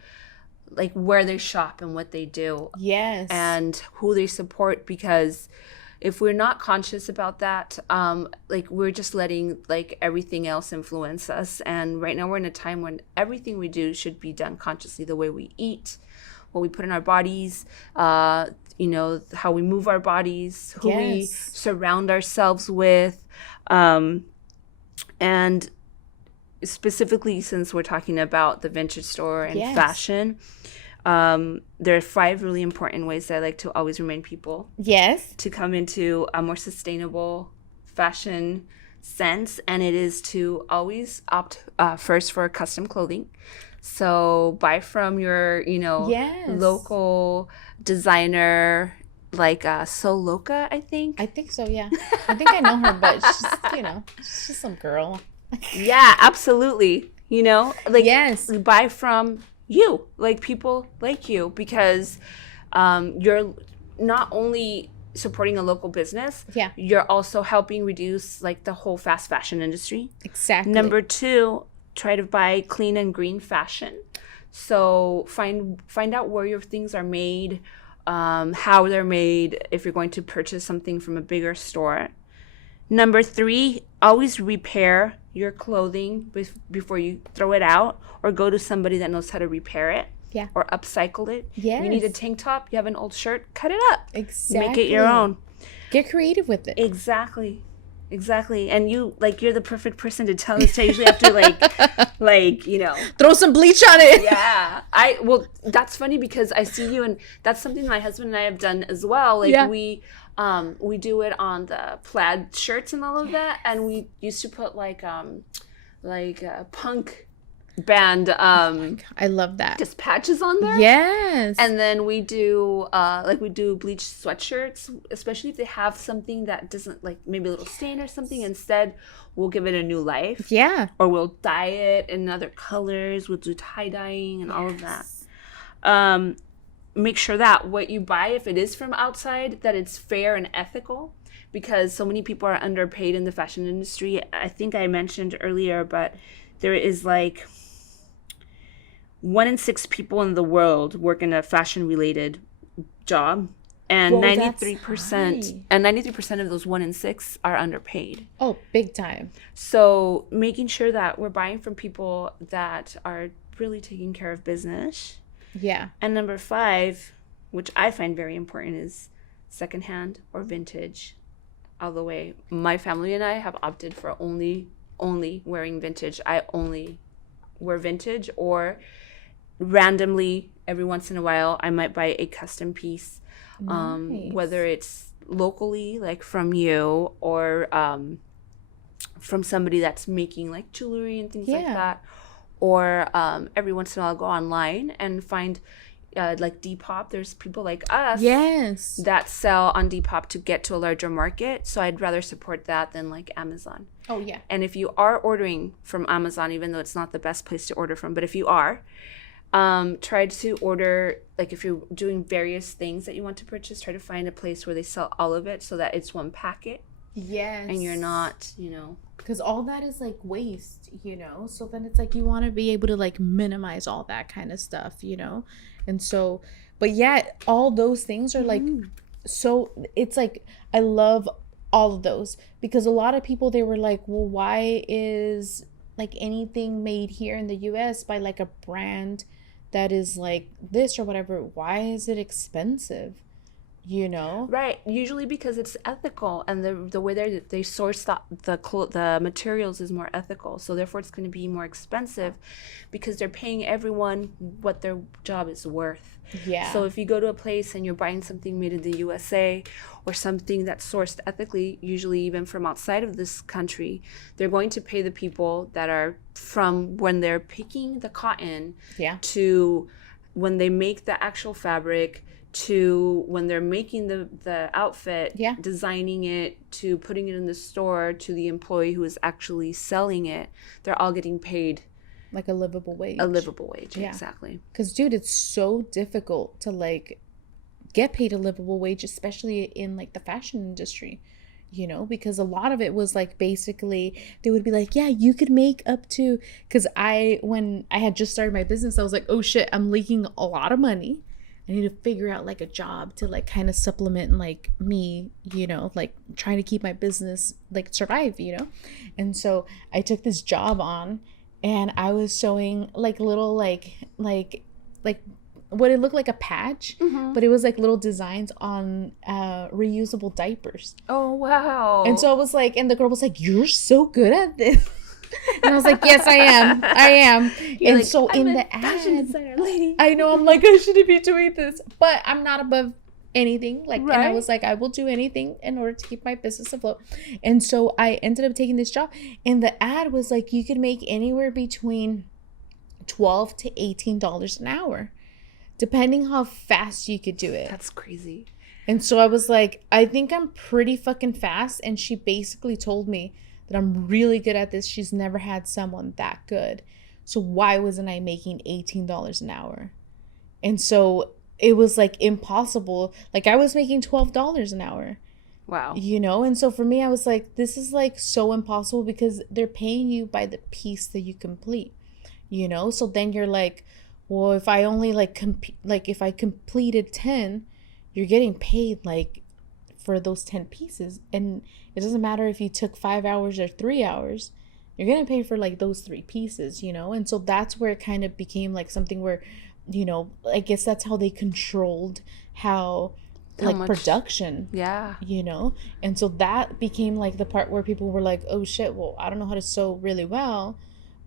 like where they shop and what they do. Yes. And who they support, because if we're not conscious about that, like we're just letting like everything else influence us. And right now we're in a time when everything we do should be done consciously. The way we eat, what we put in our bodies, how we move our bodies, who we surround ourselves with, and specifically since we're talking about the vintage store and fashion, there are 5 really important ways that I like to always remind people to come into a more sustainable fashion sense, and it is to always opt first for custom clothing. So buy from your local designer, like Loka, I think so. Yeah, I think I know her, but she's just some girl. Yeah, absolutely. Buy from you, like people like you, because you're not only supporting a local business, you're also helping reduce like the whole fast fashion industry. Exactly. Number 2, try to buy clean and green fashion. So find out where your things are made, how they're made, if you're going to purchase something from a bigger store. Number 3, always repair your clothing before you throw it out, or go to somebody that knows how to repair it. Yeah. Or upcycle it. Yes. You need a tank top, you have an old shirt, cut it up. Exactly. Make it your own. Get creative with it. Exactly. And you're the perfect person to tell us. I usually have to throw some bleach on it. Yeah. That's funny because I see you, and that's something my husband and I have done as well. We do it on the plaid shirts and all of that, and we used to put like a punk band I love that, just patches on there. Yes. And then we do bleach sweatshirts, especially if they have something that doesn't, like maybe a little stain or something. Instead, we'll give it a new life. Yeah. Or we'll dye it in other colors. We'll do tie dyeing and all of that. Make sure that what you buy, if it is from outside, that it's fair and ethical, because so many people are underpaid in the fashion industry. I think I mentioned earlier, but there is like 1 in 6 people in the world work in a fashion related job, and 93% of those 1 in 6 are underpaid. Oh, big time. So making sure that we're buying from people that are really taking care of business. Yeah. And number 5, which I find very important, is secondhand or vintage all the way. My family and I have opted for only wearing vintage. I only wear vintage, or randomly every once in a while I might buy a custom piece. Nice. Whether it's locally, like from you, or from somebody that's making like jewelry and things like that. Or every once in a while I'll go online and find like Depop. There's people like us that sell on Depop to get to a larger market. So I'd rather support that than like Amazon. Oh, yeah. And if you are ordering from Amazon, even though it's not the best place to order from, but if you are, try to order, like if you're doing various things that you want to purchase, try to find a place where they sell all of it so that it's one packet. Yes. And you're not, because all that is like waste, so then it's like you want to be able to like minimize all that kind of stuff, and so, but yeah, all those things are like, so it's like I love all of those, because a lot of people, they were like, well, why is like anything made here in the US by like a brand that is like this or whatever, why is it expensive? Right, usually because it's ethical, and the way they source the materials is more ethical, so therefore it's going to be more expensive because they're paying everyone what their job is worth. Yeah. So if you go to a place and you're buying something made in the USA, or something that's sourced ethically, usually even from outside of this country, they're going to pay the people that are from when they're picking the cotton to when they make the actual fabric, to when they're making the outfit, designing it, to putting it in the store, to the employee who is actually selling it. They're all getting paid like a livable wage. Exactly. Because, dude, it's so difficult to like get paid a livable wage, especially in like the fashion industry, because a lot of it was like, basically they would be like, yeah, you could make up to, because when I had just started my business, I was like, oh shit, I'm leaking a lot of money. I need to figure out like a job to like kind of supplement like me, like trying to keep my business like survive, And so I took this job on, and I was showing like little like what it looked like a patch, but it was like little designs on reusable diapers. Oh, wow. And so I was like, and the girl was like, you're so good at this. And I was like, yes, I am. You're and like, so I'm in a the fashion ad, designer lady. I know, I'm like, I shouldn't be doing this, but I'm not above anything. Like, right. And I was like, I will do anything in order to keep my business afloat. And so I ended up taking this job, and the ad was like, you could make anywhere between $12 to $18 an hour, depending how fast you could do it. That's crazy. And so I was like, I think I'm pretty fucking fast. And she basically told me that I'm really good at this. She's never had someone that good. So why wasn't I making $18 an hour? And so it was like impossible. Like I was making $12 an hour. Wow. You know, and so for me, I was like, this is like so impossible because they're paying you by the piece that you complete, you know? So then you're like, well, if I only like if I completed 10, you're getting paid like for those 10 pieces. And it doesn't matter if you took 5 hours or 3 hours, you're getting paid for like those 3 pieces, you know? And so that's where it kind of became like something where, you know, I guess that's how they controlled how like much production, yeah, you know. And so that became like the part where people were like, oh shit, well, I don't know how to sew really well,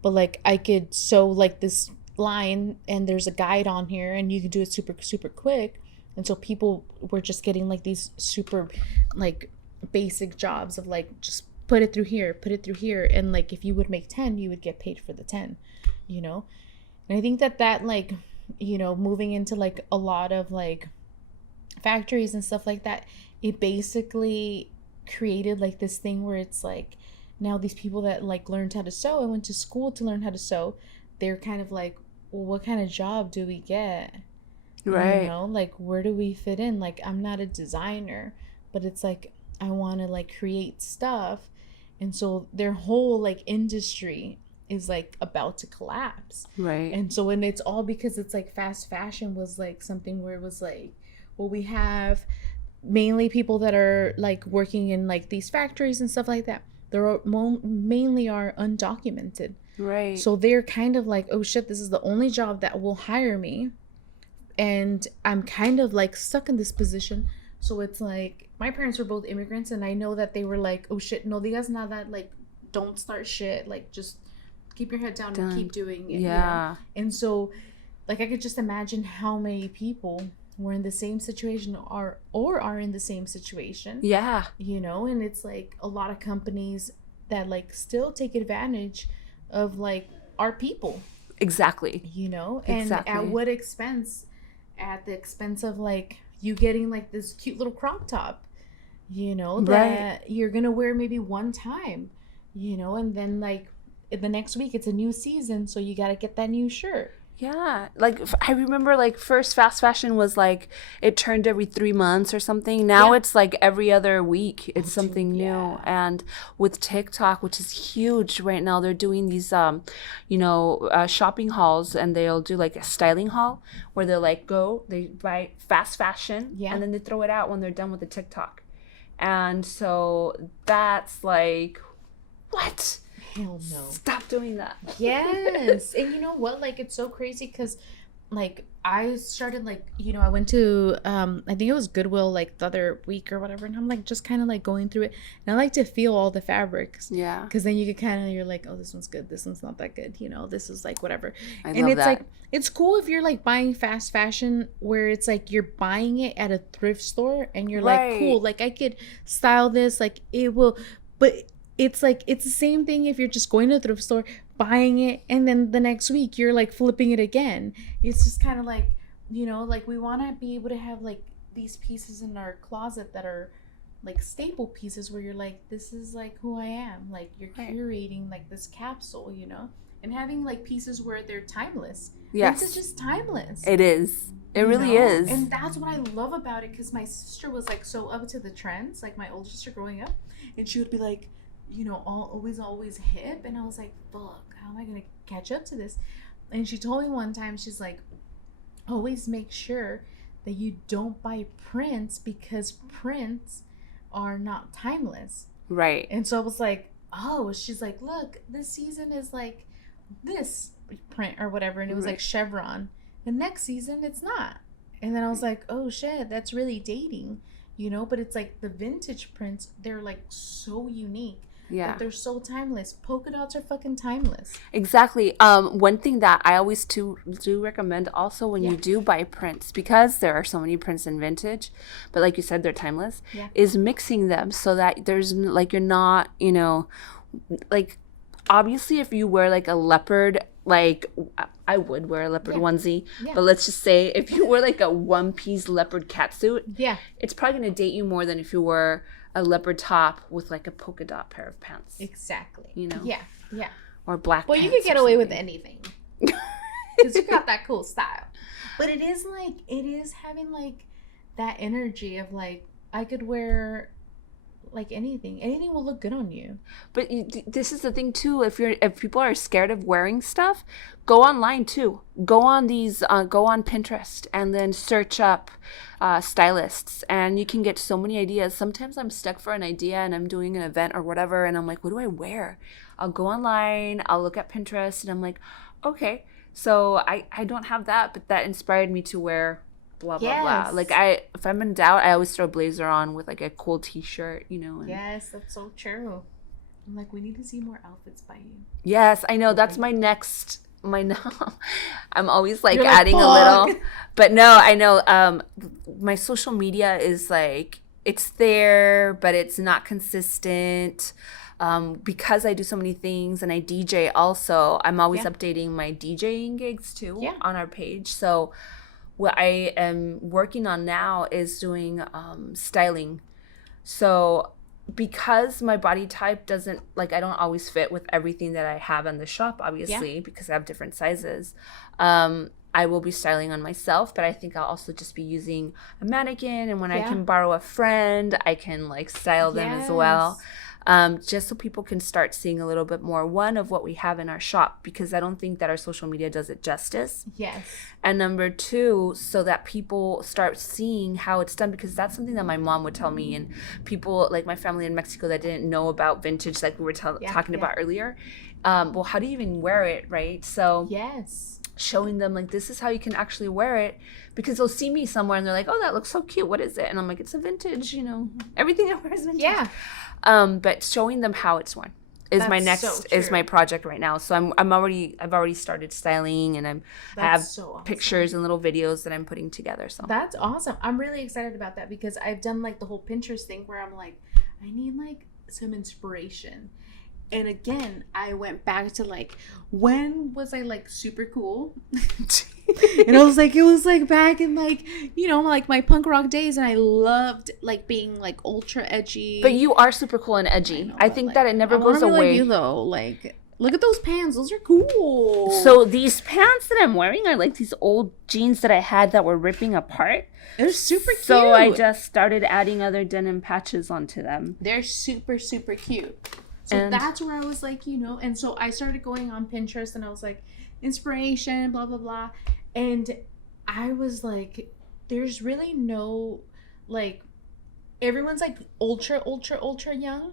but like I could sew like this line and there's a guide on here and you can do it super super quick. And so people were just getting like these super like basic jobs of like just put it through here, put it through here, and like if you would make 10 you would get paid for the 10, you know. And I think that like, you know, moving into like a lot of like factories and stuff like that, it basically created like this thing where it's like now these people that like learned how to sew and went to school to learn how to sew, they're kind of like, well, what kind of job do we get? right, You know, like where do we fit in? Like I'm not a designer, but it's like I want to like create stuff. And so their whole like industry is like about to collapse. right, And so, and it's all because it's like fast fashion was like something where it was like, well, we have mainly people that are like working in like these factories and stuff like that. They're mainly are undocumented. right. So they're kind of like, oh shit, this is the only job that will hire me. And I'm kind of like stuck in this position. So it's like my parents were both immigrants, and I know that they were like, oh shit, no, you guys not that, like, don't start shit, like just keep your head down and keep doing it. Yeah. You know? And so like I could just imagine how many people were in the same situation or are in the same situation. Yeah. You know, and it's like a lot of companies that like still take advantage of like our people. Exactly. You know, and at what expense? At the expense of like you getting like this cute little crop top, you know, that you're gonna wear maybe one time, you know, and then like the next week it's a new season, so you gotta get that new shirt. Yeah, like I remember like first fast fashion was like it turned every 3 months or something. Now it's like every other week it's something new. And with TikTok, which is huge right now, they're doing these shopping hauls, and they'll do like a styling haul where they'll like they buy fast fashion and then they throw it out when they're done with the TikTok. And so that's like, what? Hell no. Stop doing that. Yes. And you know what? Like, it's so crazy because, like, I started, like, you know, I went to, I think it was Goodwill, like, the other week or whatever. And I'm, like, just kind of, like, going through it. And I like to feel all the fabrics. Yeah. Because then you could kind of, you're like, oh, this one's good. This one's not that good. You know, this is, like, whatever. And it's that. Like, it's cool if you're, like, buying fast fashion where it's, like, you're buying it at a thrift store. And you're, like, cool. Like, I could style this. Like, it will. But it's like it's the same thing if you're just going to the thrift store, buying it, and then the next week you're like flipping it again. It's just kind of like, you know, like we want to be able to have like these pieces in our closet that are like staple pieces where you're like, this is like who I am. Like you're curating like this capsule, you know, and having like pieces where they're timeless. Yes. It's just timeless. It is. It really is. And that's what I love about it, because my sister was like so up to the trends, like my older sister growing up, and she would be like, you know, always hip. And I was like, fuck, how am I gonna catch up to this? And she told me one time, she's like, always make sure that you don't buy prints because prints are not timeless. Right. And so I was like, oh, she's like, look, this season is like this print or whatever, and it was like chevron. The next season it's not. And then I was like, oh shit, that's really dating, you know. But it's like the vintage prints, they're like so unique. Yeah. But they're so timeless. Polka dots are fucking timeless. Exactly. One thing that I always do recommend also when you do buy prints, because there are so many prints in vintage, but like you said, they're timeless, is mixing them so that there's like, you're not, you know, like obviously if you wear like a leopard, like I would wear a leopard onesie, but let's just say if you wear like a one-piece leopard catsuit, it's probably going to date you more than if you were a leopard top with like a polka dot pair of pants. Exactly. You know? Yeah. Or black pants. Well, you could get away with anything. Because you got that cool style. But it is having like that energy of like, I could wear like anything will look good on you. But this is the thing too. If people are scared of wearing stuff, go online too. Go on Pinterest and then search up stylists, and you can get so many ideas. Sometimes I'm stuck for an idea and I'm doing an event or whatever, and I'm like, what do I wear? I'll go online, I'll look at Pinterest, and I'm like, okay. So I don't have that, but that inspired me to wear blah blah blah. Like if I'm in doubt, I always throw a blazer on with like a cool t-shirt, And, yes, that's so true. I'm like, we need to see more outfits by you. Yes, I know. That's my next. I'm always like adding a little, but no, I know. My social media is like it's there, but it's not consistent. Because I do so many things and I DJ also. I'm always updating my DJing gigs too on our page. So what I am working on now is doing styling. So because my body type doesn't, like, I don't always fit with everything that I have in the shop, obviously, because I have different sizes. I will be styling on myself, but I think I'll also just be using a mannequin. And when I can borrow a friend, I can like style them as well. Just so people can start seeing a little bit more, one, of what we have in our shop, because I don't think that our social media does it justice. Yes. And number two, so that people start seeing how it's done, because that's something that my mom would tell me, and people like my family in Mexico that didn't know about vintage, like we were talking about earlier. Well, how do you even wear it, right? So showing them like, this is how you can actually wear it, because they'll see me somewhere and they're like, oh, that looks so cute. What is it? And I'm like, it's a vintage, everything I wear is vintage. Yeah. But showing them how it's worn is my project right now. So I've already started styling, and I have pictures and little videos that I'm putting together. So that's awesome. I'm really excited about that, because I've done like the whole Pinterest thing where I'm like, I need like some inspiration. And again, I went back to like, when was I like super cool? And I was like, it was like back in like, like my punk rock days, and I loved like being like ultra edgy. But you are super cool and edgy. I think that it never goes away. Like you though, like, look at those pants. Those are cool. So these pants that I'm wearing are like these old jeans that I had that were ripping apart. They're super cute. So I just started adding other denim patches onto them. They're super, super cute. So that's where I was like, and so I started going on Pinterest, and I was like, inspiration, blah, blah, blah. And I was like, there's really no, like, everyone's like ultra, ultra, ultra young.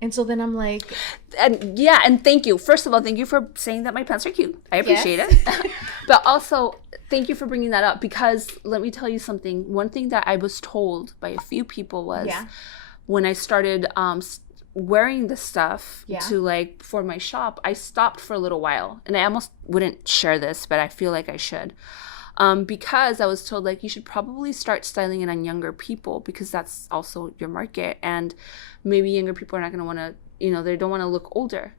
And so then I'm like. And thank you. First of all, thank you for saying that my pants are cute. I appreciate it. But also, thank you for bringing that up, because let me tell you something. One thing that I was told by a few people was when I started wearing the stuff to like for my shop, I stopped for a little while, and I almost wouldn't share this, but I feel like I should, because I was told like you should probably start styling it on younger people, because that's also your market, and maybe younger people are not going to want to, they don't want to look older.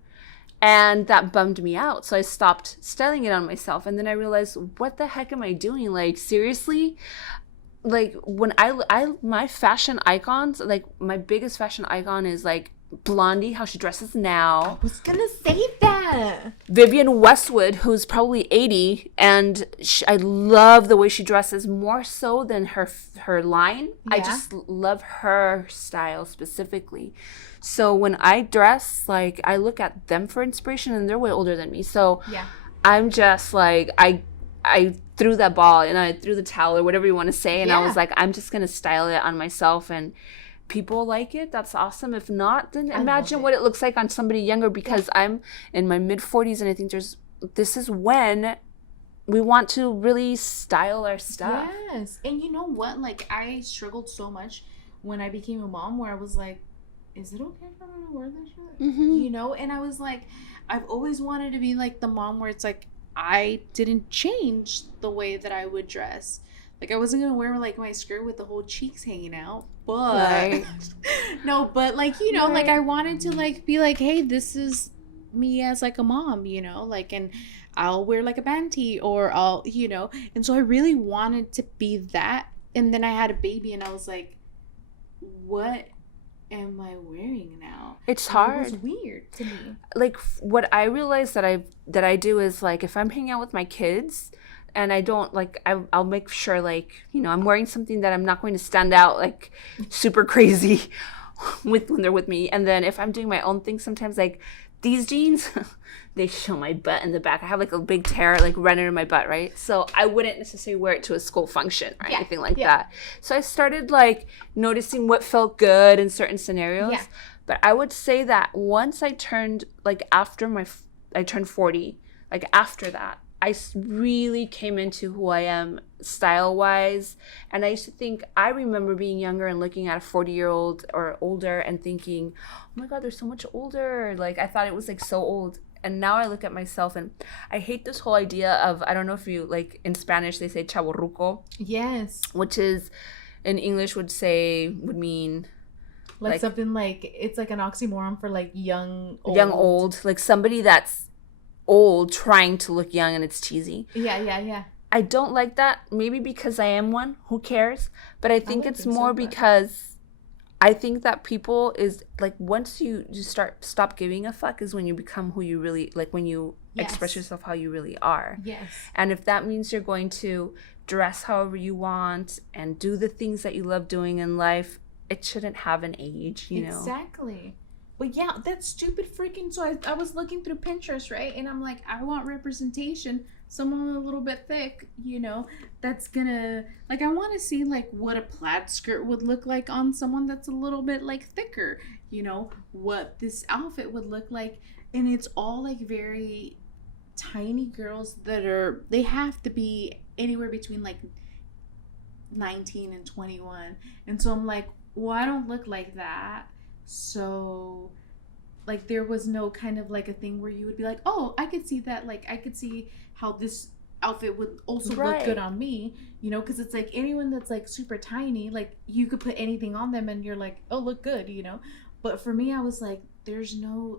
And that bummed me out, so I stopped styling it on myself. And then I realized, what the heck am I doing? Like, seriously? Like, when I my fashion icons, like my biggest fashion icon is like Blondie, how she dresses now. I was gonna say that. Vivienne Westwood, who's probably 80, and I love the way she dresses, more so than her line. I just love her style specifically. So when I dress, like, I look at them for inspiration, and they're way older than me. So I'm just like, I threw that ball, and I threw the towel, or whatever you want to say, and I was like, I'm just gonna style it on myself, and people like it, that's awesome. If not, then imagine what it looks like on somebody younger, because I'm in my mid-40s, and I think this is when we want to really style our stuff. Yes. And you know what? Like, I struggled so much when I became a mom, where I was like, is it okay for me to wear this shirt? Mm-hmm. And I was like, I've always wanted to be like the mom where it's like, I didn't change the way that I would dress. Like, I wasn't going to wear, like, my skirt with the whole cheeks hanging out. But, no, but, like, like, I wanted to, like, be like, hey, this is me as, like, a mom, like, and I'll wear, like, a band tee, or I'll, and so I really wanted to be that. And then I had a baby, and I was like, what am I wearing now? It's hard. It was weird to me. Like, what I realized that I do is, like, if I'm hanging out with my kids, and I don't, like, I'll make sure, like, I'm wearing something that I'm not going to stand out, like, super crazy. when they're with me. And then if I'm doing my own thing, sometimes like these jeans, they show my butt in the back. I have like a big tear like running in my butt, right? So I wouldn't necessarily wear it to a school function or anything like that. So I started like noticing what felt good in certain scenarios. Yeah. But I would say that once I turned like after I turned 40, like after that, I really came into who I am style-wise. And I used to think, I remember being younger and looking at a 40-year-old or older and thinking, oh my God, they're so much older. Like, I thought it was like so old. And now I look at myself and I hate this whole idea of, I don't know if you, like in Spanish, they say chavorruco. Yes. Which is, in English would mean... Like something like, it's like an oxymoron for like young, old. Young, old. Like somebody that's old trying to look young, and it's cheesy. Yeah. I don't like that. Maybe because I am one. Who cares? But I think it's more because I think that people is like, once you stop giving a fuck is when you become who you really like, when you express yourself how you really are. Yes. And if that means you're going to dress however you want and do the things that you love doing in life, it shouldn't have an age, you know? Exactly. But yeah, that's stupid freaking. So I was looking through Pinterest, right? And I'm like, I want representation. Someone a little bit thick, you know, that's gonna, like, I want to see like what a plaid skirt would look like on someone that's a little bit like thicker, you know, what this outfit would look like. And it's all like very tiny girls they have to be anywhere between like 19 and 21. And so I'm like, well, I don't look like that. So, like, there was no kind of, like, a thing where you would be like, oh, I could see that. Like, I could see how this outfit would also look good on me, you know? Because it's, like, anyone that's, like, super tiny, like, you could put anything on them and you're like, oh, look good, you know? But for me, I was like, there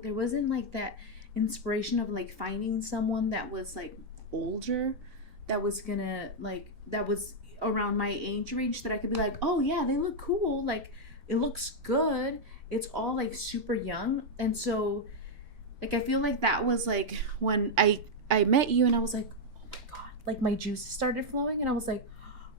wasn't, like, that inspiration of, like, finding someone that was, like, older, that was gonna, like, that was around my age range that I could be like, oh, yeah, they look cool. Like, it looks good. It's all like super young. And so like I feel like that was like when I met you and I was like, oh my God, like my juices started flowing and I was like,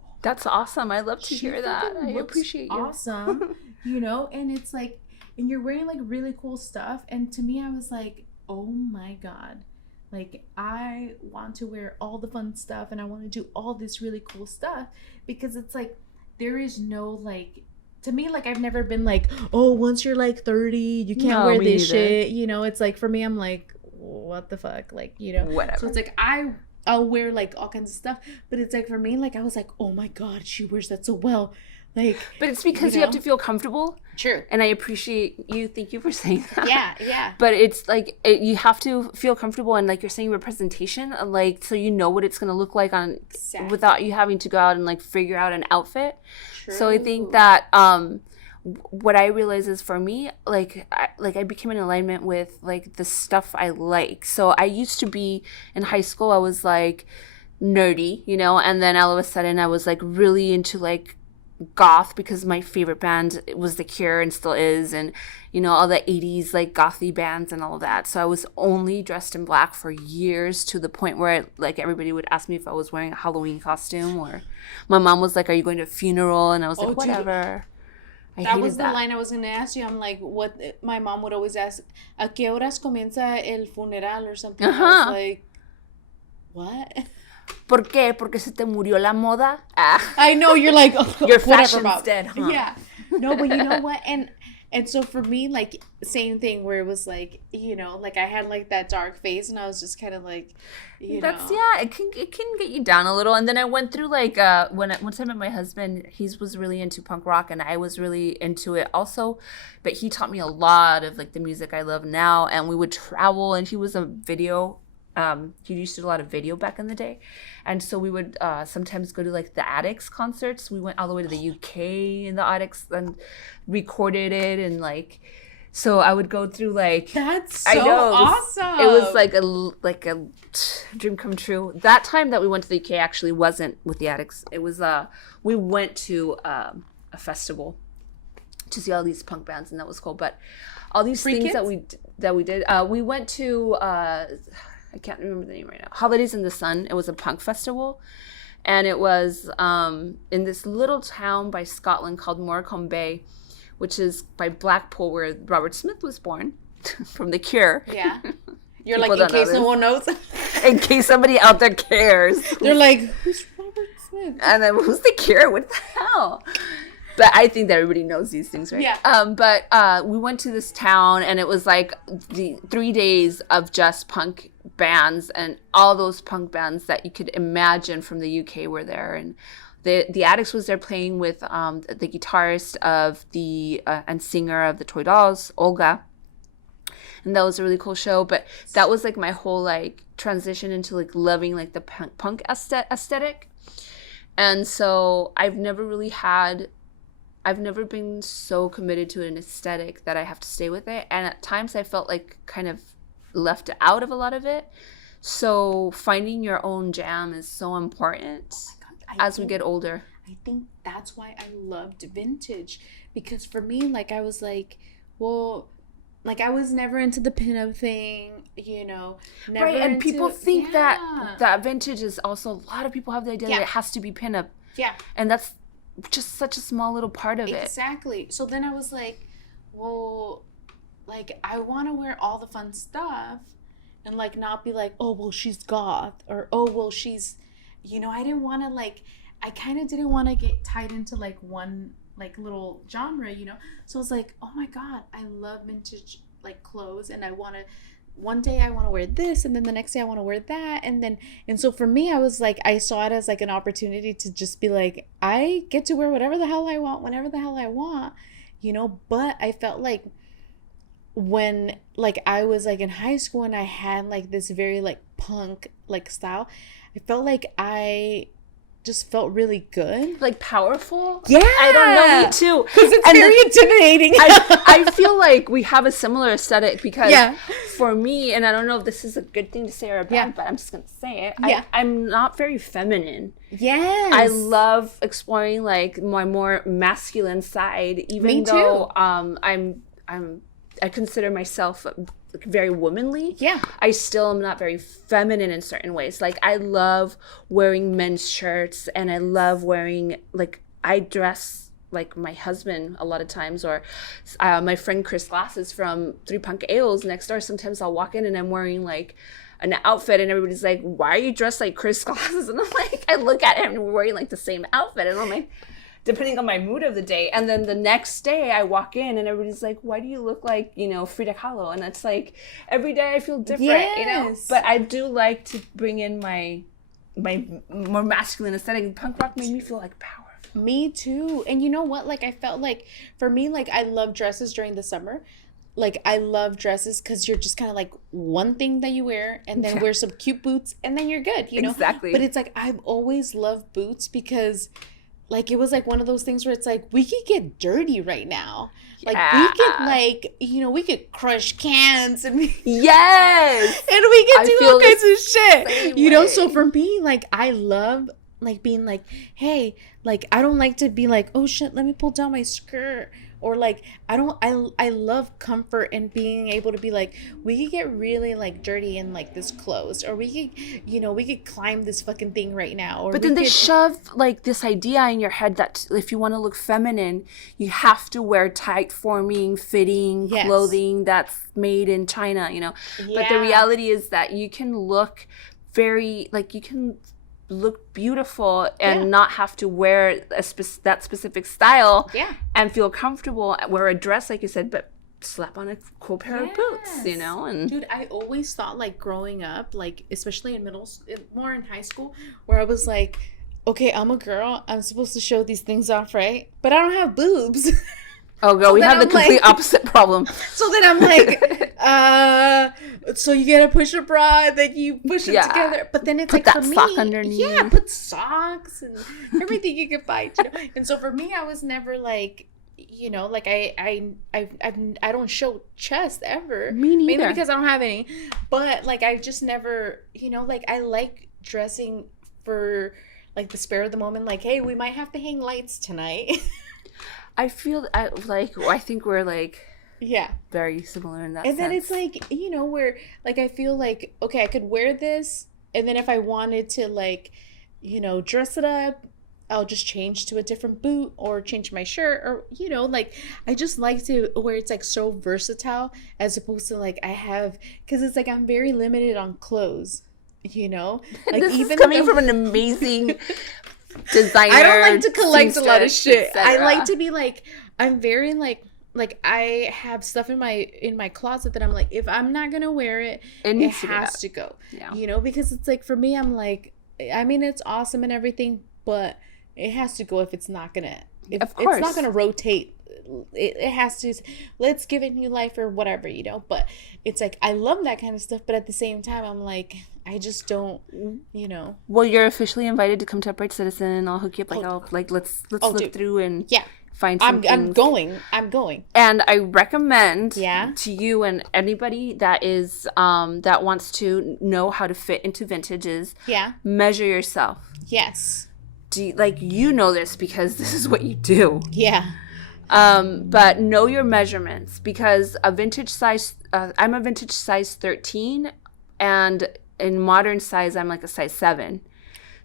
oh, that's awesome. I love to hear that. I appreciate you. Awesome. You know, and it's like, and you're wearing like really cool stuff. And to me, I was like, oh my God, like I want to wear all the fun stuff and I want to do all this really cool stuff, because it's like there is no like, to me, like, I've never been like, oh, once you're like 30, you can't wear this shit. You know, it's like, for me, I'm like, what the fuck? Like, you know, whatever. So it's like, I'll wear like all kinds of stuff. But it's like, for me, like, I was like, oh my God, she wears that so well. Like, but it's because you have to feel comfortable. True. And I appreciate you. Thank you for saying that. Yeah. But it's like, you have to feel comfortable, and like you're saying, representation, like, so you know what it's going to look like on, without you having to go out and like figure out an outfit. True. So I think that what I realize is, for me, like I became in alignment with like the stuff I like. So I used to be in high school, I was like nerdy, you know, and then all of a sudden I was like really into like goth, because my favorite band was The Cure and still is, and you know, all the 80s like gothy bands and all of that. So I was only dressed in black for years, to the point where like everybody would ask me if I was wearing a Halloween costume, or my mom was like, are you going to a funeral? And I was like, whatever. That was the line I was going to ask you. I'm like, what? My mom would always ask, ¿a qué horas comienza el funeral or something? I was like, what? ¿Por qué? Porque se te murió la moda. I know, you're like, oh, your fashion's dead, huh? Yeah. No, but you know what? And so for me, like, same thing, where it was like, you know, like I had like that dark phase, and I was just kind of like, you know. Yeah, it can get you down a little. And then I went through like once I met my husband, he was really into punk rock, and I was really into it also. But he taught me a lot of like the music I love now, and we would travel, and he was a video. He used to do a lot of video back in the day, and so we would sometimes go to like the Addicts concerts. We went all the way to the UK in the Addicts and recorded it, and like, so I would go through like, that's so awesome. It was like a dream come true. That time that we went to the UK actually wasn't with the Addicts. It was we went to a festival to see all these punk bands, and that was cool. But all these Free things Kids? that we did, we went to. I can't remember the name right now. Holidays in the Sun. It was a punk festival. And it was in this little town by Scotland called Morecambe Bay, which is by Blackpool, where Robert Smith was born, from The Cure. Yeah. You're like, in case no one knows. In case somebody out there cares. They're like, who's Robert Smith? And then, who's The Cure? What the hell? But I think that everybody knows these things, right? Yeah. But we went to this town, and it was like the 3 days of just punk bands, and all those punk bands that you could imagine from the UK were there. And the Addicts was there playing with the guitarist of and singer of the Toy Dolls, Olga. And that was a really cool show. But that was like my whole like transition into like loving like the punk aesthetic. And so I've never been so committed to an aesthetic that I have to stay with it. And at times I felt like kind of left out of a lot of it. So finding your own jam is so important as we get older. I think that's why I loved vintage. Because for me, like, I was like, well, like, I was never into the pinup thing, you know. Never right, and into, people think that vintage is also, a lot of people have the idea that it has to be pinup. Yeah. And that's just such a small little part of it. Exactly. So then I was like, well, like, I want to wear all the fun stuff and, like, not be like, oh, well, she's goth, or, oh, well, she's, you know, I didn't want to, like, I kind of didn't want to get tied into, like, one, like, little genre, you know. So I was like, oh my God, I love vintage, like, clothes, and I want to, one day I want to wear this, and then the next day I want to wear that, and so for me, I was like, I saw it as like an opportunity to just be like, I get to wear whatever the hell I want, whenever the hell I want, you know. But I felt like when, like, I was like in high school and I had like this very like punk like style, I felt like I just felt really good, like powerful. Yeah, I don't know, me too, because it's very intimidating. I feel like we have a similar aesthetic because for me, and I don't know if this is a good thing to say or a bad, but I'm just gonna say it. I'm not very feminine. Yes, I love exploring like my more masculine side, even me though too. I consider myself very womanly. Yeah. I still am not very feminine in certain ways. Like, I love wearing men's shirts, and I love wearing, like, I dress like my husband a lot of times, or my friend Chris Glasses from Three Punk Ales next door. Sometimes I'll walk in and I'm wearing like an outfit, and everybody's like, why are you dressed like Chris Glasses? And I'm like, I look at him and we're wearing like the same outfit, and I'm like, depending on my mood of the day. And then the next day I walk in and everybody's like, why do you look like, you know, Frida Kahlo? And it's like, every day I feel different, you know? But I do like to bring in my more masculine aesthetic. Punk rock made me feel like powerful. Me too. And you know what? Like, I felt like, for me, like, I love dresses during the summer. Like, I love dresses because you're just kind of like one thing that you wear, and then wear some cute boots, and then you're good, you know? Exactly. But it's like, I've always loved boots because, like, it was like one of those things where it's like, we could get dirty right now. Like, we could, like, you know, we could crush cans, and yes, and we could do all kinds of shit, you know? Way. So for me, like, I love, like, being like, hey, like, I don't like to be like, oh shit, let me pull down my skirt. Or like, I love comfort and being able to be like, we could get really like dirty in like this clothes, or we could, you know, we could climb this fucking thing right now. Or but then they shove like this idea in your head that if you want to look feminine, you have to wear tight forming, fitting clothing that's made in China, you know. But the reality is that you can look very, like, you can look beautiful and not have to wear that specific style and feel comfortable, wear a dress like you said, but slap on a cool pair of boots, you know. And dude, I always thought, like, growing up, like, especially in more in high school, where I was like, okay, I'm a girl, I'm supposed to show these things off, right? But I don't have boobs. Oh, girl, we have the complete opposite problem. So then I'm like, so you get a push-up bra, and then you push it together. But then it's put like, that for me, sock underneath. Yeah, put socks and everything you can find. You know? And so for me, I was never like, you know, like I don't show chest ever. Me neither. Mainly because I don't have any. But like, I just never, you know, like, I like dressing for like the spare of the moment. Like, hey, we might have to hang lights tonight. I feel like I think we're like very similar in that sense. And then it's like, you know, where like I feel like, okay, I could wear this, and then if I wanted to, like, you know, dress it up, I'll just change to a different boot or change my shirt, or like I just like to where it's like so versatile, as opposed to like I have, because it's like I'm very limited on clothes, like this is coming from an amazing designer. I don't like to collect a lot of shit. I like to be like, I'm very like I have stuff in my closet that I'm like, if I'm not gonna wear it, it has to go. Yeah. Because it's like, for me, I'm like, I mean, it's awesome and everything, but it has to go if it's not gonna rotate. It has to, let's give it new life or whatever, but it's like, I love that kind of stuff, but at the same time, I'm like, I just don't, Well, you're officially invited to come to Upright Citizen. I'll hook you up. Let's look through and find some things. I'm going. And I recommend to you and anybody that is that wants to know how to fit into vintages. Measure yourself. Yes. You know this because this is what you do. Yeah. But know your measurements, because a vintage size, I'm a vintage size 13, and in modern size, I'm like a size 7.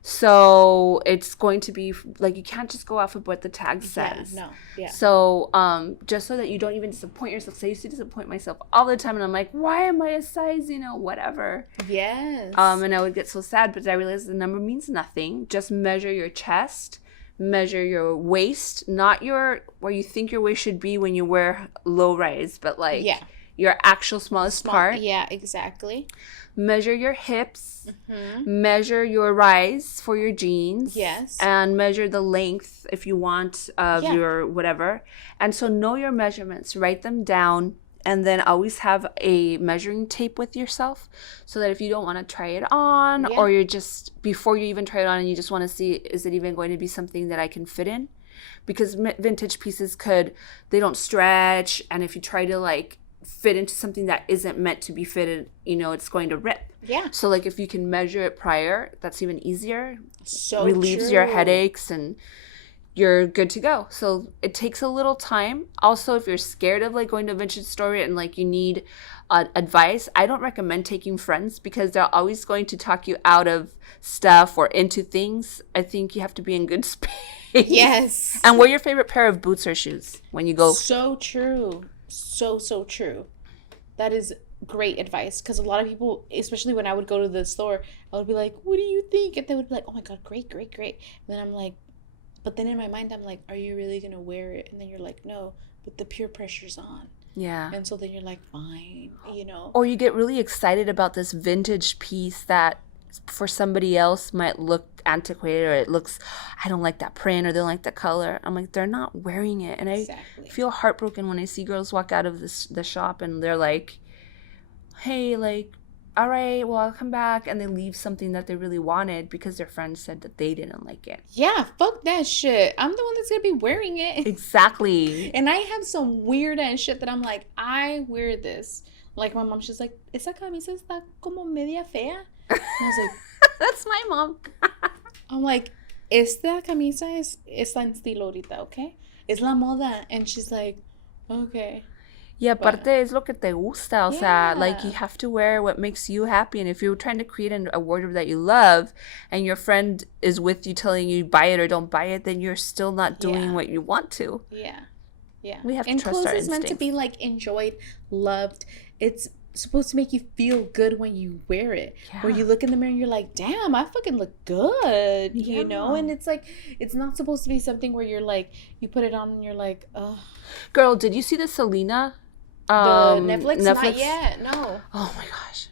So it's going to be like, you can't just go off of what the tag says. Yeah, no. Yeah. So just so that you don't even disappoint yourself. So I used to disappoint myself all the time, and I'm like, why am I a size, whatever. Yes. And I would get so sad, but I realized the number means nothing. Just measure your chest, measure your waist, not where you think your waist should be when you wear low rise, but like your actual smallest part. Yeah, exactly. Measure your hips, measure your rise for your jeans. Yes. And measure the length if you want of your whatever. And so know your measurements, write them down, and then always have a measuring tape with yourself, so that if you don't want to try it on, or you're just, before you even try it on and you just want to see, is it even going to be something that I can fit in? Because vintage pieces they don't stretch, and if you try to like fit into something that isn't meant to be fitted, it's going to rip. Yeah. So like, if you can measure it prior, that's even easier. So relieves your headaches, and you're good to go. So it takes a little time. Also, if you're scared of like going to a vintage store and like you need advice, I don't recommend taking friends, because they're always going to talk you out of stuff or into things. I think you have to be in good space. Yes. And wear your favorite pair of boots or shoes when you go. So true. So true. That is great advice, because a lot of people, especially when I would go to the store, I would be like, what do you think? And they would be like, oh my god, great. And then I'm like, but then in my mind, I'm like, are you really going to wear it? And then you're like, no, but the peer pressure's on. Yeah. And so then you're like, fine, Or you get really excited about this vintage piece that for somebody else might look antiquated, or it looks, I don't like that print, or they don't like the color. I'm like, they're not wearing it. And I feel heartbroken when I see girls walk out of the shop and they're like, hey, like, all right, well, I'll come back, and they leave something that they really wanted because their friends said that they didn't like it. Yeah, fuck that shit. I'm the one that's gonna be wearing it. Exactly. And I have some weird ass shit that I'm like, I wear this. Like, my mom, she's like, esa camisa está como media fea. And I was like, that's my mom. I'm like, esta camisa está en estilo ahorita, okay? Es la moda. And she's like, okay. Y aparte es lo que te gusta, o sea, like, you have to wear what makes you happy. And if you're trying to create a wardrobe that you love, and your friend is with you telling you buy it or don't buy it, then you're still not doing what you want to. Yeah. We have to trust our instincts. And clothes is meant to be like enjoyed, loved. It's supposed to make you feel good when you wear it. Where you look in the mirror and you're like, damn, I fucking look good, And it's like, it's not supposed to be something where you're like, you put it on and you're like, ugh. Girl, did you see the Selena? The Netflix? Not yet, no. Oh my gosh.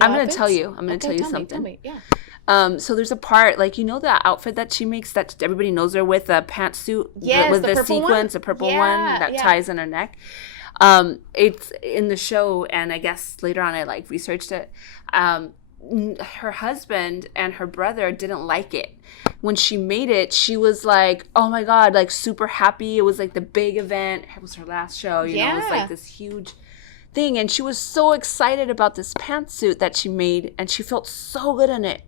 I'm going to tell you. I'm going to tell you something. Tell me. Yeah. So there's a part, like, the outfit that she makes that everybody knows her with, a pantsuit with the sequins, a purple one that ties on her neck. It's in the show, and I guess later on I like researched it. Her husband and her brother didn't like it. When she made it, she was like, oh my god, like, super happy. It was like the big event. It was her last show, you know, it was like this huge thing, and she was so excited about this pantsuit that she made, and she felt so good in it.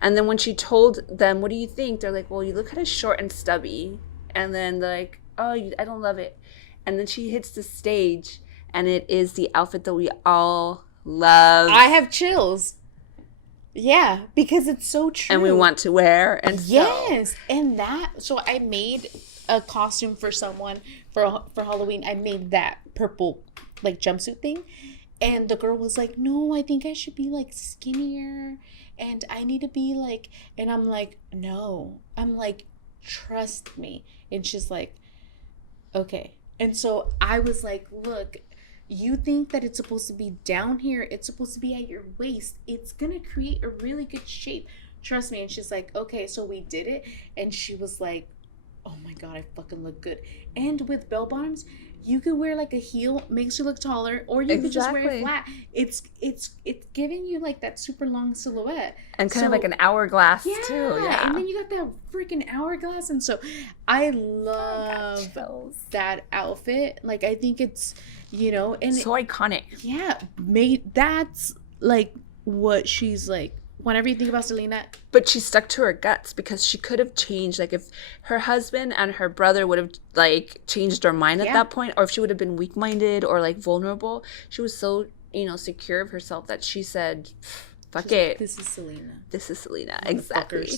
And then when she told them, what do you think? They're like, well, you look kind of short and stubby. And then they're like, oh, I don't love it. And then she hits the stage, and it is the outfit that we all love. I have chills. Yeah, because it's so true. And we want to wear and yes, and that. So I made a costume for someone for Halloween. I made that purple like jumpsuit thing, and the girl was like, "No, I think I should be like skinnier, and I need to be like." And I'm like, "No," I'm like, "Trust me." And she's like, "Okay." And so I was like, "Look, you think that it's supposed to be down here, it's supposed to be at your waist, it's gonna create a really good shape, trust me." And she's like, "Okay." So we did it, and she was like, "Oh my god, I fucking look good." And with bell bottoms, you could wear like a heel, makes you look taller, or you could just wear it flat. It's giving you like that super long silhouette and kind of like an hourglass too. Yeah, and then you got that freaking hourglass. And so I love that outfit. Like, I think it's, and so iconic. Yeah, that's like what she's like. Whenever you think about Selena. But she stuck to her guts, because she could have changed. Like, if her husband and her brother would have, like, changed their mind at that point, or if she would have been weak-minded or, like, vulnerable, she was so, secure of herself that she said, fuck it. This is Selena. This is Selena. Exactly.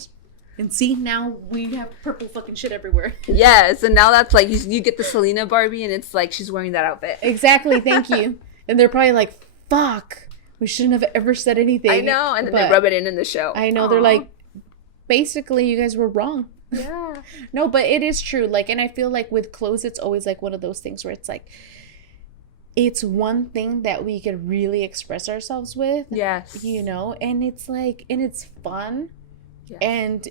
And see, now we have purple fucking shit everywhere. Yes, and now that's, like, you get the Selena Barbie, and it's like she's wearing that outfit. Exactly, thank you. And they're probably like, fuck. We shouldn't have ever said anything. I know, and then they rub it in the show. I know. Aww. They're like, basically, you guys were wrong. Yeah. No, but it is true. Like, and I feel like with clothes, it's always like one of those things where it's like, it's one thing that we can really express ourselves with. Yes. And it's like, and it's fun. Yes. And,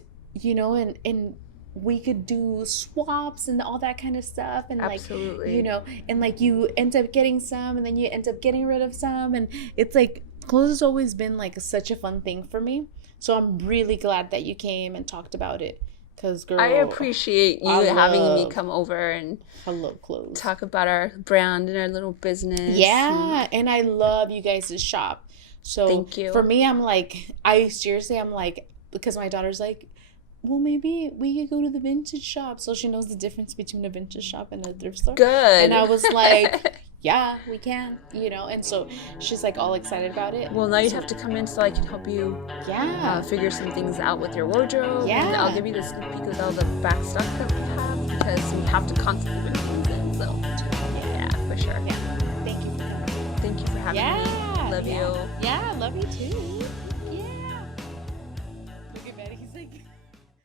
and we could do swaps and all that kind of stuff, and absolutely. And like you end up getting some, and then you end up getting rid of some, and it's like clothes has always been like such a fun thing for me. So I'm really glad that you came and talked about it, because girl, I appreciate you having me come over and I love clothes, talk about our brand and our little business. Yeah, and I love you guys' shop. So thank you. For me, I'm like, I'm like, because my daughter's like, well, maybe we could go to the vintage shop, so she knows the difference between a vintage shop and a thrift store. Good. And I was like, yeah, we can, and so she's like all excited about it. Well, now you have to come in so I can help you figure some things out with your wardrobe. Yeah. And I'll give you the sneak peek of all the back stuff that we have, because we have to constantly bring things in. So, yeah, for sure. Yeah. Thank you for coming. Thank you for having me. Love you. Yeah, love you too.